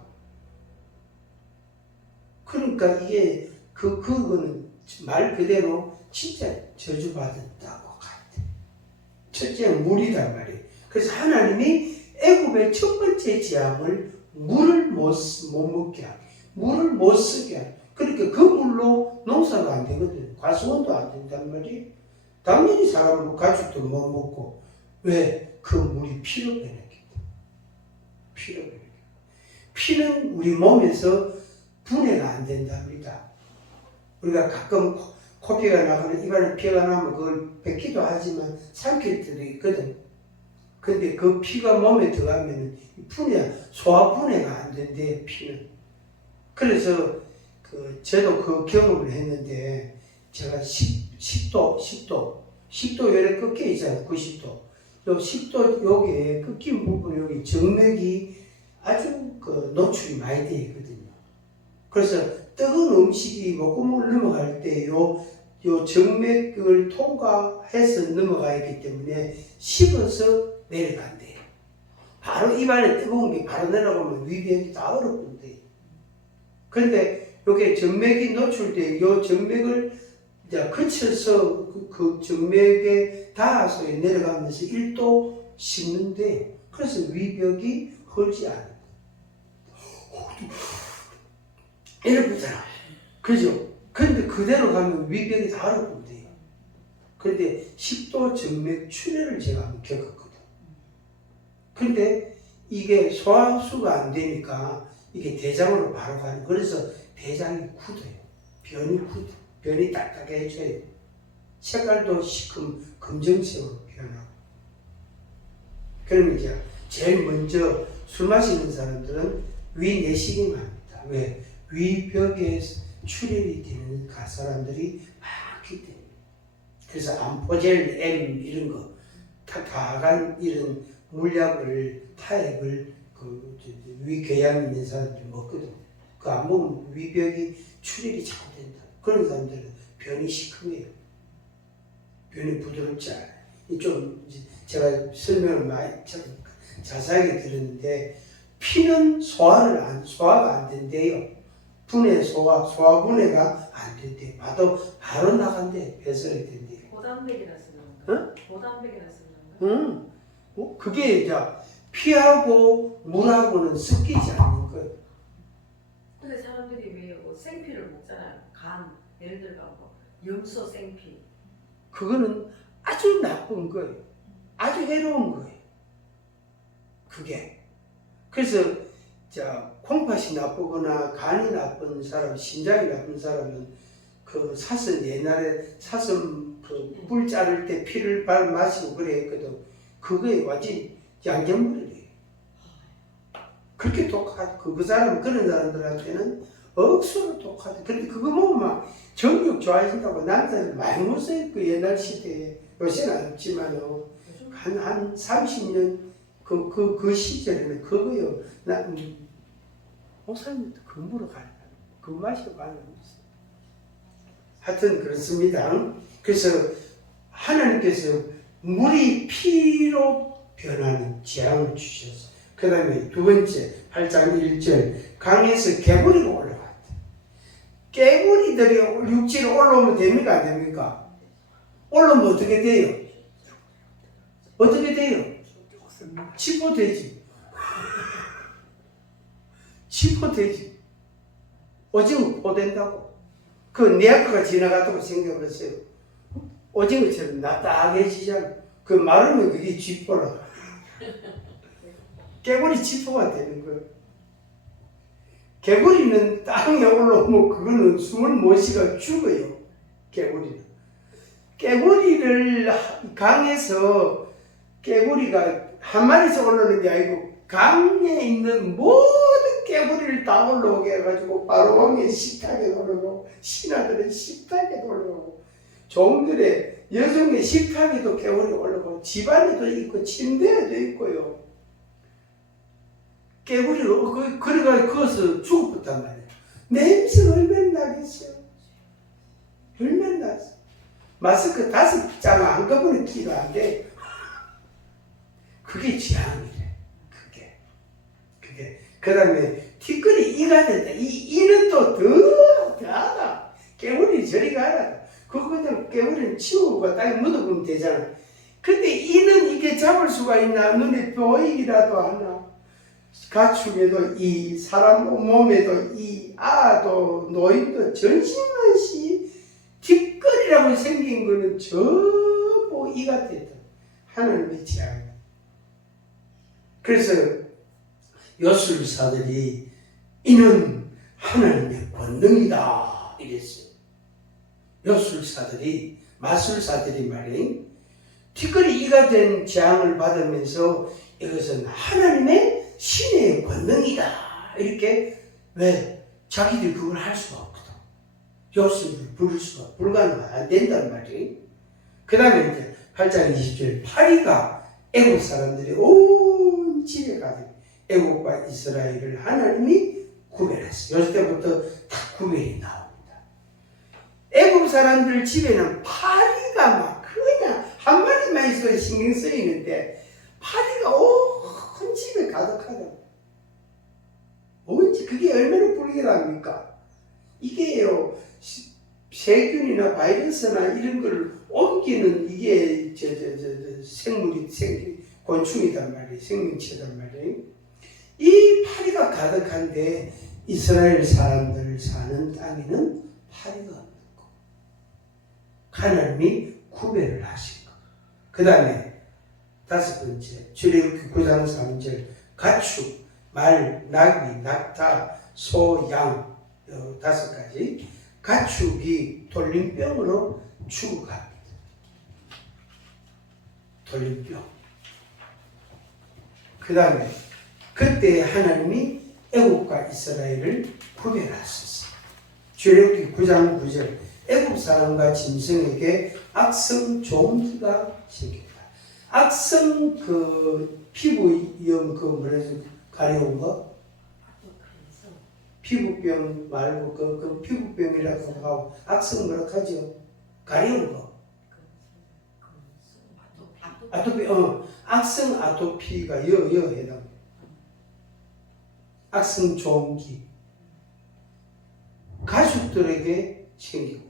그러니까 이게 그거는 말 그대로 진짜 저주받았다고 같아. 첫째는 물이단 말이에요. 그래서 하나님이 애굽의 첫 번째 재앙을 물을 못 먹게 하고 물을 못 쓰게 하고 그러니까 그 물로 농사가 안 되거든. 과수원도 안 된단 말이에요. 당연히 사람은 가축도 못 먹고 왜? 그 물이 피로 변했기 때문에. 피로 변했기 때문에. 피는 우리 몸에서 분해가 안 된답니다. 우리가 가끔 코피가 나거나 입안에 피가 나면 그걸 뱉기도 하지만 삼킬 때도 있거든. 근데 그 피가 몸에 들어가면 소화 분해가 안 된대, 피는. 그래서 저도 그 경험을 했는데 제가 10도 열에 꺾여 있잖아요. 90도. 요 10도 여기에 꺾인 부분 여기 정맥이 아주 노출이 많이 되어 있거든요. 그래서 뜨거운 음식이 목구멍을 넘어갈 때 요 정맥을 통과해서 넘어가야 하기 때문에 식어서 내려간대요. 바로 입안에 뜨거운 게 바로 내려가면 위벽이 다 얼어붙는데. 그런데 요게 정맥이 노출돼 요 정맥을 이제 거쳐서 그 정맥에 닿아서 내려가면서 1도 식는데 그래서 위벽이 헐지 않아요. 이렇잖아. 그죠? 근데 그대로 가면 위벽이 다 얼어붙는데요. 그런데 10도 정맥 출혈을 제가 한번 겪었거든. 근데 이게 소화수가 안 되니까 이게 대장으로 바로 가는. 그래서 대장이 굳어요. 변이 딱딱해져요. 색깔도 시큼 검정색으로 변하고. 그러면 이제 제일 먼저 술 마시는 사람들은 위 내시경을 합니다. 왜? 위벽에 출혈이 되는 사람들이 많기 때문에. 그래서 암포젤, M 이런 거, 다간 이런 물약을, 타액을 위궤양 있는 사람들이 먹거든. 그 안 먹으면 위벽이 출혈이 자꾸 된다. 그런 사람들은 변이 시큼해요. 변이 부드럽지 않아요. 좀 제가 설명을 많이 자세하게 들었는데 피는 소화가 안 된대요. 소화 분해가 안 된대요. 바로 나간대. 배설이 된대요. 고단백이라 쓰는 건가? 응? 고단백이라 쓰는 건가? 응. 그게 이제 피하고 물하고는 섞이지 않는 거예요. 근데 사람들이 왜 생피를 먹잖아요. 예를 들어 염소 생피. 그거는 아주 나쁜 거예요. 아주 해로운 거예요. 그게. 그래서 콩팥이 나쁘거나 간이 나쁜 사람, 심장이 나쁜 사람은 옛날에 사슴 뿔 자를 때 피를 마시고 그래 했거든. 그거에 완전 양념물이에요. 그렇게 독하고 그 사람 그런 사람들한테는 억수로 독하대. 근데 그거 보면 막 정력 좋아진다고 남자들 많이 못 써요. 그 옛날 시대에. 요새는 안 없지만 한 30년 그 시절에는 그거요. 목사님도 근무로 가야 그 마시고 가는 거 있어요. 하여튼 그렇습니다. 그래서 하나님께서 물이 피로 변하는 재앙을 주셔서 그 다음에 두 번째 8장 1절 강에서 개구리가 올라갔다. 개구리들이 육지로 올라오면 됩니까? 안 됩니까? 올라오면 어떻게 돼요? 어떻게 돼요? 치포되지. 치포되지. 오징어 포된다고. 그 내아크가 지나갔다고 생각했어요. 오징어처럼 나딱해지잖아. 그 마르면 그게 쥐포라. 개구리 쥐포가 되는 거예요. 개구리는 땅에 올라오면 그거는 숨을 못 쉬가 죽어요. 개구리는. 개구리를 강에서 깨구리가 한 마리씩 올라오는 게 아니고 강에 있는 모든 깨구리를 다 올라오게 해가지고 바로왕의 식탁에 올라오고 신하들의 식탁에 올라오고 종들의 여종의 식탁에도 깨구리 올라오고 집안에도 있고 침대에도 있고요. 깨구리가 그래가 그것을 죽었단 말이에요. 냄새 얼마나 나겠어요? 얼마나 나겠어요? 마스크 5장 안 가보는 기도 안 돼. 그게 재앙이래. 그게. 그 다음에 티끌이 이가 된다. 이는 또 더하다. 깨구리 저리 가라. 그거는 깨구리는 치우고 땅에 묻어보면 되잖아. 근데 이는 이게 잡을 수가 있나? 눈에 보이기라도 하나? 가축에도 이, 사람 몸에도 이, 아도 노인도 전신만시 티끌이라고 생긴 거는 전부 이가 됐다. 하나님의 재앙. 그래서 요술사들이 이는 하나님의 권능이다 이랬어요. 요술사들이, 마술사들이 말이에요. 티끌이 이가 된 재앙을 받으면서 이것은 하나님의 신의 권능이다 이렇게. 왜? 자기들이 그걸 할 수가 없거든. 요술을 부를 수가 불가능하다. 안 된단 말이에요. 그 다음에 이제 8장 20절 파리가 애국 사람들이 온 집에 가득 애국과 이스라엘을 하나님이 구별했어요. 요때부터 다 구별이 나옵니다. 애국 사람들 집에는 파리가 막 그냥 한 마리만 있어도 신경 쓰이는데 파리가 온 집에 가득하다. 온 집, 그게 얼마나 불길합니까? 이게요, 세균이나 바이러스나 이런 걸 옮기는 이게 생물이 곤충이단 말이에요. 생명체단 말이에요. 이 파리가 가득한데 이스라엘 사람들 사는 땅에는 파리가 없는 거. 하나님이 구별을 하신 거. 그 다음에 5번째 출애굽기 9장 3절 가축, 말, 나귀, 낙타, 소, 양 5가지 가축이 돌림병으로 죽어갑니다. 돌림병. 그 다음에 그때 하나님이 애국과 이스라엘을 구별하셨어요. 출애굽기 9장 9절 애국 사람과 짐승에게 악성 종기가 생깁니다. 악성 피부염 뭐라지 가려운 거? 피부병 말고 그 피부병이라고 하고 악성 뭐라고 하죠? 가려운 거. 아토피, 악성 아토피가 해당. 악성 종기. 가축들에게 생기고,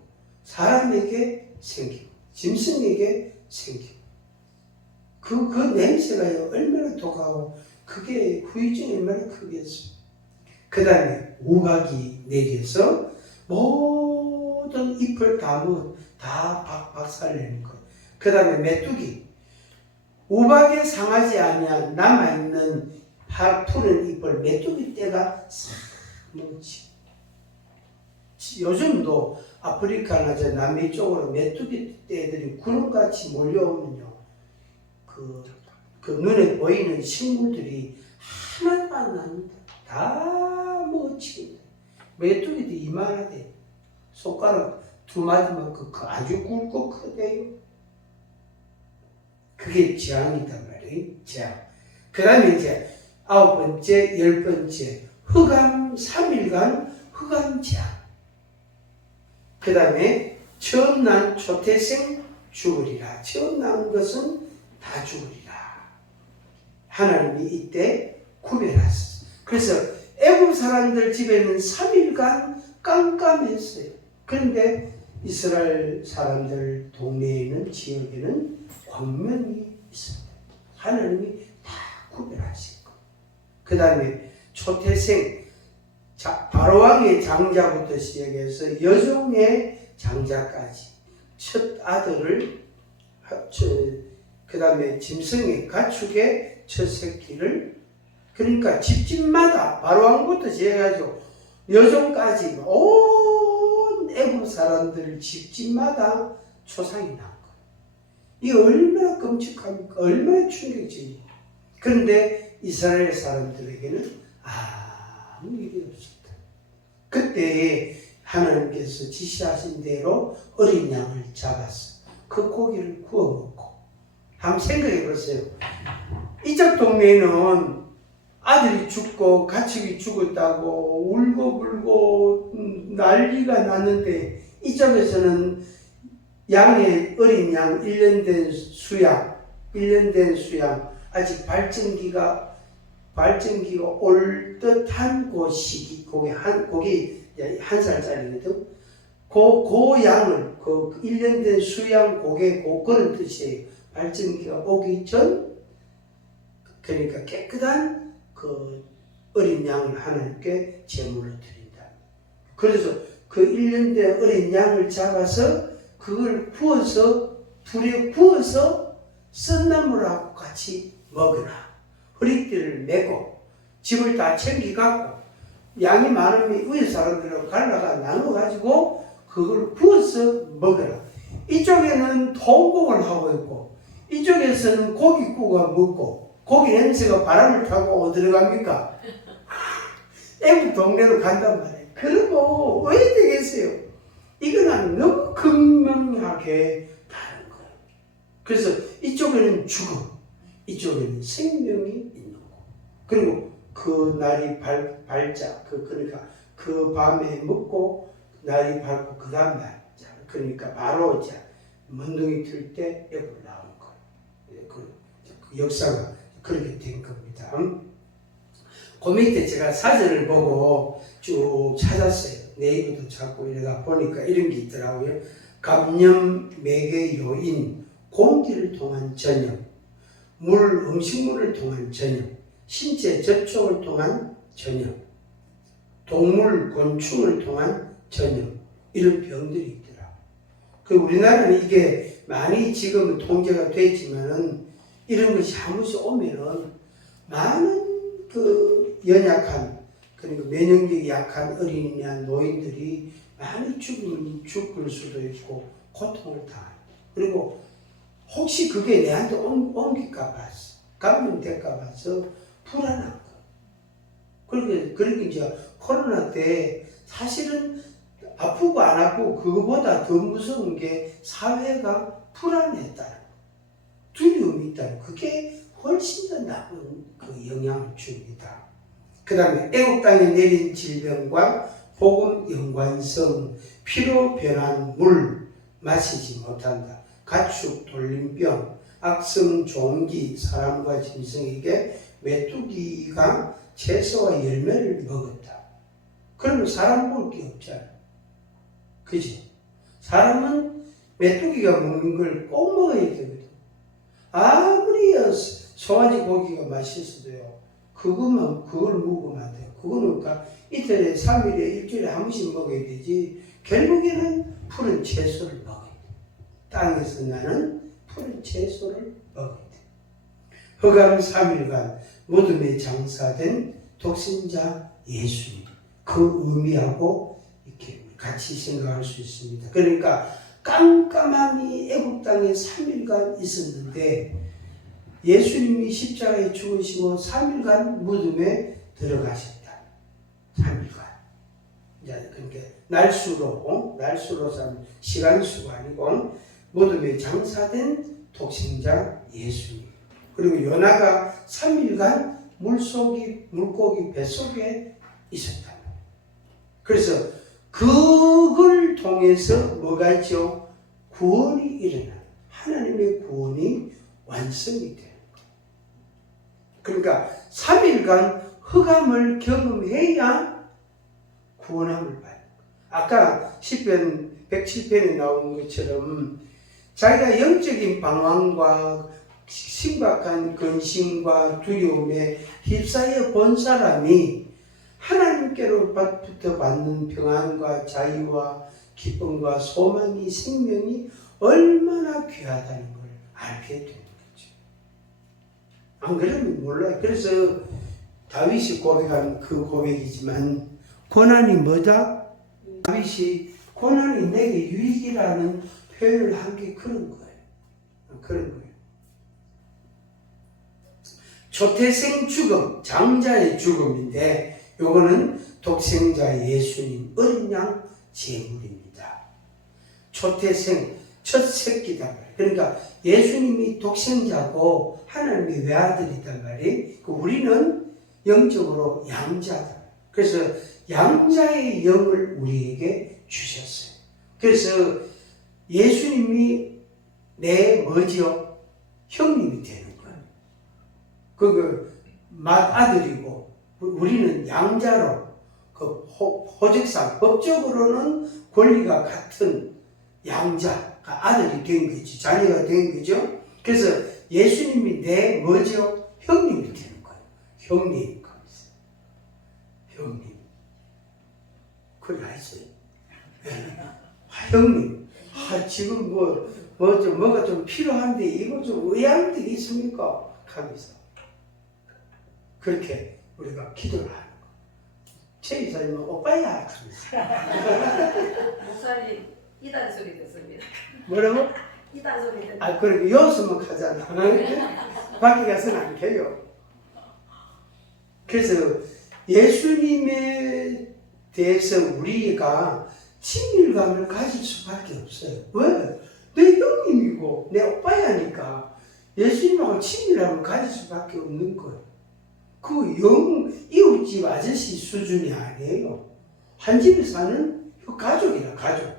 사람에게 생기고, 짐승에게 생기고. 그 냄새가 얼마나 독하고, 그게 후유증이 얼마나 크겠어요. 그 다음에 우박이 내려서 모든 잎을 다 박살내는 것. 그 다음에 메뚜기. 우박에 상하지 아니한 남아있는 푸른 잎을 메뚜기 떼가 싹 먹지. 요즘도 아프리카나 남미 쪽으로 메뚜기 떼들이 구름같이 몰려오면요. 그 눈에 보이는 식물들이 하나도 안 납니다. 다 먹어치긴다. 메뚜기도 이만하대. 손가락 2마디만 아주 굵고 크대요. 그게 재앙이단 말이에요. 재앙. 그 다음에 이제 9번째, 10번째 흑암 3일간 흑암 재앙. 그 다음에 처음 난 초태생 죽으리라. 처음 난 것은 다 죽으리라. 하나님이 이때 구별하셨어요. 그래서 애국 사람들 집에는 3일간 깜깜했어요. 그런데 이스라엘 사람들 동네에는 지역에는 광명이 있습니다. 하나님이 다 구별하신 거. 그 다음에 초태생 바로왕의 장자부터 시작해서 여종의 장자까지 첫 아들을 그 다음에 짐승의 가축의 첫 새끼를 그러니까 집집마다 바로왕부터 시작해가지고 여종까지 온 애국 사람들 집집마다 초상이 난 거예요. 이게 얼마나 끔찍합니까? 얼마나 충격적입니까? 그런데 이스라엘 사람들에게는 아무 일이 없었다. 그때 하나님께서 지시하신 대로 어린 양을 잡았어. 그 고기를 구워 먹고. 한번 생각해 보세요. 이쪽 동네에는 아들이 죽고 가축이 죽었다고 울고불고 난리가 났는데, 이쪽에서는 양의 어린 양 1년 된 수양 아직 발정기가 올 듯한 그 시기, 그게 한 살짜리거든. 그 양을, 그 1년 된 수양 그런 뜻이에요. 발정기가 오기 전, 그러니까 깨끗한 그 어린 양을 하나님께 제물로 드린다. 그래서 그 1년 된 어린 양을 잡아서 그걸 불에 구워서 썬나물하고 같이 먹으라. 허리띠를 메고 집을 다 챙겨갖고, 양이 많으면 위에 사람들하고 갈라가 나눠가지고 그걸 구워서 먹으라. 이쪽에는 통곡을 하고 있고, 이쪽에서는 고기 구워 먹고, 고기 냄새가 바람을 타고 어디로 갑니까? 애국 동네로 간단 말이에요. 그러고 왜 되겠어요? 이거는 너무 극명하게 다른 거예요. 그래서 이쪽에는 죽음, 이쪽에는 생명이 있는 거. 그리고 그 날이 밝자, 그러니까 그 밤에 먹고 날이 밝고 그 다음 날, 그러니까 바로 먼둥이 틀 때 애굽 나온 거예요. 그 역사가 그렇게 된 겁니다. 그 밑에 제가 사전을 보고 쭉 찾았어요. 네이버도 찾고 이래가 보니까 이런 게 있더라고요. 감염 매개 요인, 공기를 통한 전염, 음식물을 통한 전염, 신체 접촉을 통한 전염, 동물, 곤충을 통한 전염, 이런 병들이 있더라. 그 우리나라는 이게 많이 지금 통제가 되지만은 이런 것이 한 번씩 오면은 많은 그 연약한, 그러니까 면역력이 약한 어린이나 노인들이 많이 죽을 수도 있고 고통을 당해요. 그리고 혹시 그게 내한테 옮길까 봐서, 감염될까 봐서 불안한 거. 그러니까 이제 코로나 때 사실은 아프고 안 아프고 그거보다 더 무서운 게 사회가 불안했다는 거. 두려움이 있다는 거. 그게 훨씬 더 나쁜 그 영향을 줍니다. 그 다음에 애국 땅에 내린 질병과 복음 연관성, 피로 변한 물 마시지 못한다. 가축 돌림병, 악성 종기, 사람과 짐승에게 메뚜기가 채소와 열매를 먹었다. 그러면 사람 볼 게 없잖아. 그죠? 사람은 메뚜기가 먹는 걸 꼭 먹어야 되거든. 아무리 송아지 고기가 맛있어도요, 그걸 먹으면 안 돼요. 그거는 그러니까 이틀에 3일에 일주일에 한 번씩 먹어야 되지. 결국에는 푸른 채소를 먹어야 돼. 땅에서 나는 푸른 채소를 먹어야 돼. 허감 3일간 무덤에 장사된 독신자 예수님, 그 의미하고 이렇게 같이 생각할 수 있습니다. 그러니까 깜깜함이 애국 땅에 3일간 있었는데 예수님이 십자가에 죽으시고 3일간 무덤에 들어가셨다. 3일간. 그러니까 날수로 시간수가 아니고 무덤에 장사된 독생자 예수님. 그리고 요나가 3일간 물고기 뱃속에 있었다. 그래서 그걸 통해서 뭐가 있죠? 구원이 일어나. 하나님의 구원이 완성이 돼요. 그러니까 3일간 흑암을 경험해야 구원함을 봐요. 아까 시편 107편에 나온 것처럼 자기가 영적인 방황과 심각한 근심과 두려움에 휩싸여 본 사람이 하나님께로부터 받는 평안과 자유와 기쁨과 소망이, 생명이 얼마나 귀하다는 걸 알게 되는 거죠. 안 그러면 몰라요. 그래서 다윗이 고백한 그 고백이지만, 고난이 뭐다? 다윗이 고난이 내게 유익이라는 표현을 한 게 그런 거예요. 그런 거예요. 초태생 죽음, 장자의 죽음인데 요거는 독생자 예수님 어린 양 제물입니다. 초태생, 첫 새끼단 말이에요. 그러니까 예수님이 독생자고 하나님이 외아들이단 말이에요. 우리는 영적으로 양자다. 그래서 양자의 영을 우리에게 주셨어요. 그래서 예수님이 내 뭐지요? 형님이 되는 거예요. 그 맏아들이고 우리는 양자로 그 호적상 법적으로는 권리가 같은 양자가 아들이 된 거지, 자녀가 된 거죠. 그래서 예수님이 내 뭐죠? 형님이 되는 거예요. 형님. 형님. 그래 하세요. 형님. 지금 뭐가 좀 필요한데 이거 좀 의아한 데 있습니까? 하면서 그렇게 우리가 기도를 하는 거. 제 이사님은 오빠야 하면서. 목사님 이단 소리 듣습니다. 뭐라고? 이단 소리 듣습니다. 그러게 여수면 가잖아. 밖에 가서는 안 돼요. 그래서 예수님에 대해서 우리가 친밀감을 가질 수밖에 없어요. 왜? 내 형님이고 내 오빠야니까 예수님하고 친밀함을 가질 수밖에 없는 거예요. 그 이웃집 아저씨 수준이 아니에요. 한 집에 사는 가족이라 가족.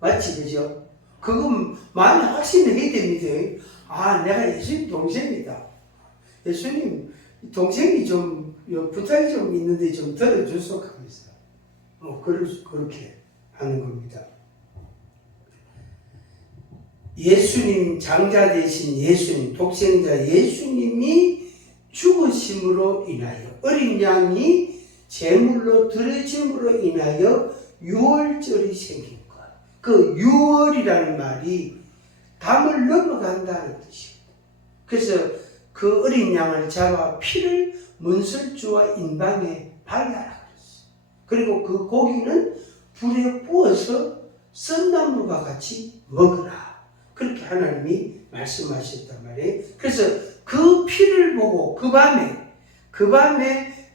맞지, 그죠? 그건 많이 확신해야 됩니다. 내가 예수님 동생이다. 예수님 동생이 좀 부탁이 좀 있는데 좀 들어주소 하면서 그렇게 하는 겁니다. 예수님, 장자 되신 예수님, 독생자 예수님이 죽으심으로 인하여 어린 양이 제물로 드려짐으로 인하여 유월절이 생긴 것. 그 유월이라는 말이 담을 넘어간다는 뜻입니다. 그래서 그 어린 양을 잡아 피를 문설주와 인방에 발라라 그랬어요. 그리고 그 고기는 불에 구워서 썬나물과 같이 먹으라. 그렇게 하나님이 말씀하셨단 말이에요. 그래서 그 피를 보고 그 밤에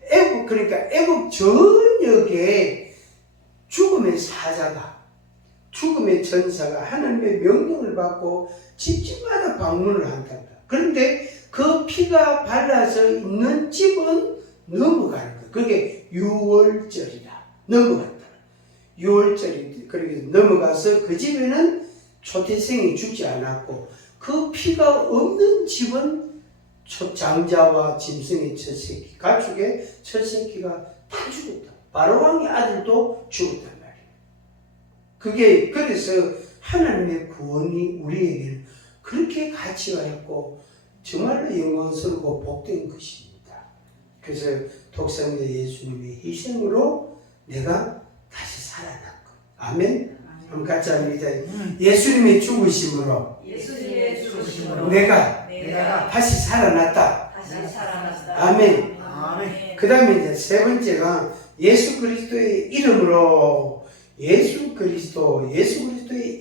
애국 전역에 죽음의 사자가, 죽음의 전사가 하나님의 명령을 받고 집집마다 방문을 한단다. 그런데 그 피가 발라져 있는 집은 넘어가는 거예요. 그게 유월절이다. 넘어갔다. 유월절이 그렇게 넘어가서 그 집에는 초태생이 죽지 않았고 그 피가 없는 집은 장자와 짐승의 첫 새끼, 가축의 첫 새끼가 다 죽었다. 바로왕의 아들도 죽었단 말이에요. 그게 그래서 하나님의 구원이 우리에게는 그렇게 가치가 있고 정말로 영광스럽고 복된 것입니다. 그래서 독생자 예수님의 희생으로 내가 다시 살아났고, 아멘. 한번 같이 합니다. 예수님의 죽으심으로 내가 다시 살아났다. 아멘. 그 다음에 이제 세 번째가 예수 그리스도의 이름으로, 예수 그리스도의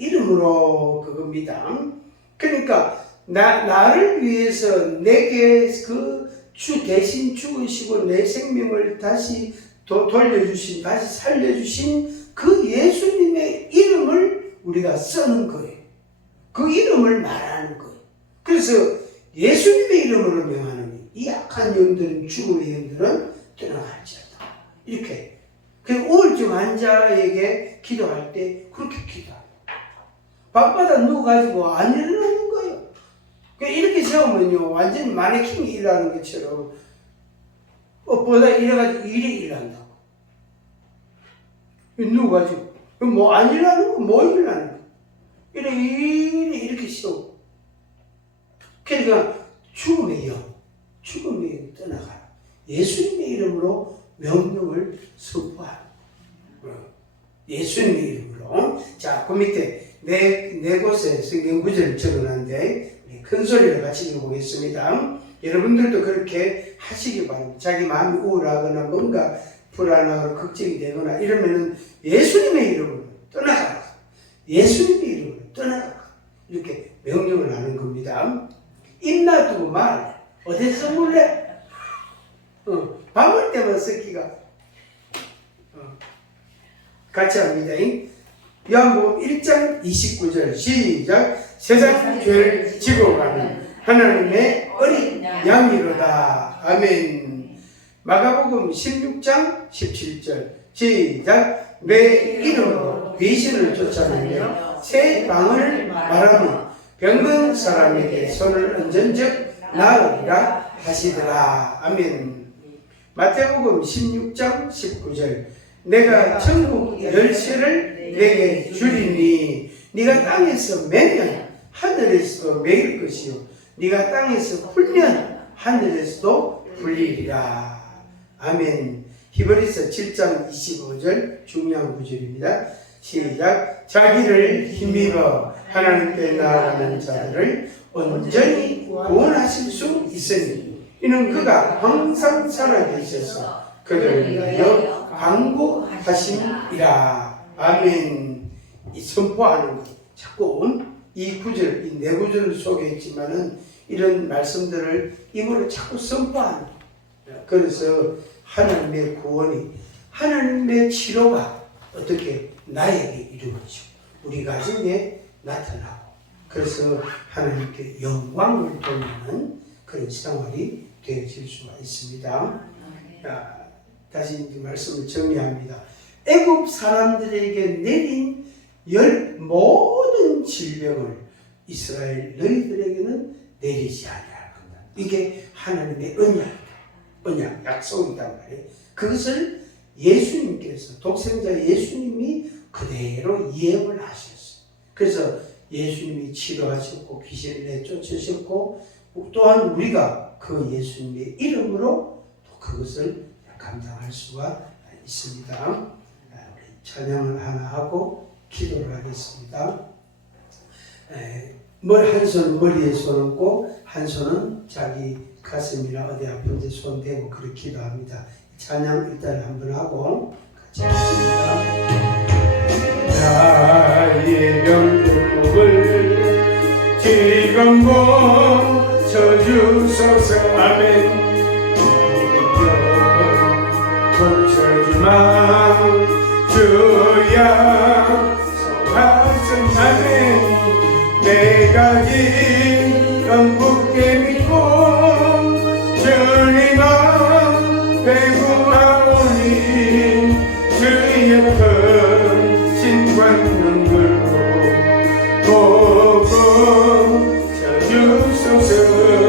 이름으로 그겁니다. 그러니까 나를 위해서 내게 그 대신 죽으시고 내 생명을 다시 돌려주신, 다시 살려주신 그 예수님의 이름을 우리가 쓰는 거예요. 그 이름을 말하는 거예요. 그래서 예수님의 이름으로 명하노니 이 악한 영들은, 죽음의 영들은 떠나갈지어다. 이렇게. 그 우울증 환자에게 기도할 때 그렇게 기도합니다. 밤마다 누워가지고 안 일어나는 거예요. 이렇게 세우면요, 완전히 마네킹이 일어나는 것처럼 보다 이래가지고 일이 일어난다고. 누워가지고 뭐 안 일어나는 거, 뭐 일어나는 거. 이렇게 세우고. 그러니까 죽음의 영 떠나가라. 예수님의 이름으로 명령을 선포하라. 예수님의 이름으로. 자, 그 밑에 네 곳에 성경 구절을 적어놨는데 큰 소리로 같이 읽어보겠습니다. 여러분들도 그렇게 하시기 바랍니다. 자기 마음이 우울하거나 뭔가 불안하거나 걱정이 되거나 이러면은 예수님의 이름으로 떠나가라. 예수님의 이름으로 떠나가라. 이렇게 명령을 하는 겁니다. 입 놔두고 말해. 어디서 몰래? 밤을 때만 새끼가. 같이 합니다. 요한복음 1장 29절 시작. 세상 죄를 지고 가는 하나님의 어린 양이로다. 아멘. 마가복음 16장 17절 시작. 내 이름으로 귀신을 쫓아내며 새 방언을 말하며 병든 사람에게 손을 얹은즉 나으리라 하시더라. 아멘. 마태복음 16장 19절 내가 천국 열쇠를 내게 주리니 네가 땅에서 매면 하늘에서도 매일 것이요 네가 땅에서 풀면 하늘에서도 풀리리라. 아멘. 히브리서 7장 25절 중요한 구절입니다. 시작. 자기를 힘입어 하나님께 나아가는 자들을 온전히 구원하실 수 있으니 이는 그가 항상 살아계셔서 그들을 위하여 강구하심이라. 아멘. 이 선포하는 것 자꾸 이 구절, 이 네 구절을 소개했지만은 이런 말씀들을 입으로 자꾸 선포하는. 그래서 하나님의 구원이, 하나님의 치료가 어떻게 나에게 이루어지고 우리 가정에 나타나고 그래서 하나님께 영광을 돌리는 그런 생활이 되어질 수가 있습니다. 자, 다시 이제 말씀을 정리합니다. 애굽 사람들에게 내린 모든 질병을 이스라엘 너희들에게는 내리지 아니하리라. 이게 하나님의 언약, 약속이단 말이에요. 그것을 예수님께서, 독생자 예수님이 그대로 예언을 하셨어요. 그래서 예수님이 치료하셨고 귀신을 내쫓으셨고 또한 우리가 그 예수님의 이름으로 또 그것을 감당할 수가 있습니다. 우리 찬양을 하나 하고 기도를 하겠습니다. 한 손은 머리에 손 얹고 한 손은 자기 가슴이나 어디 아픈 데 손 대고 그렇게 기도합니다. 찬양 일단 한번 하고 같이 하겠습니다. 나의 병들목을 지금 고쳐주소서. 아멘. 고쳐주마 주야 소하신 아멘. 내가 지금 굳게 믿고 주님을 배구하오니 주의 큰 신관 눈물로 보고 쳐주소서.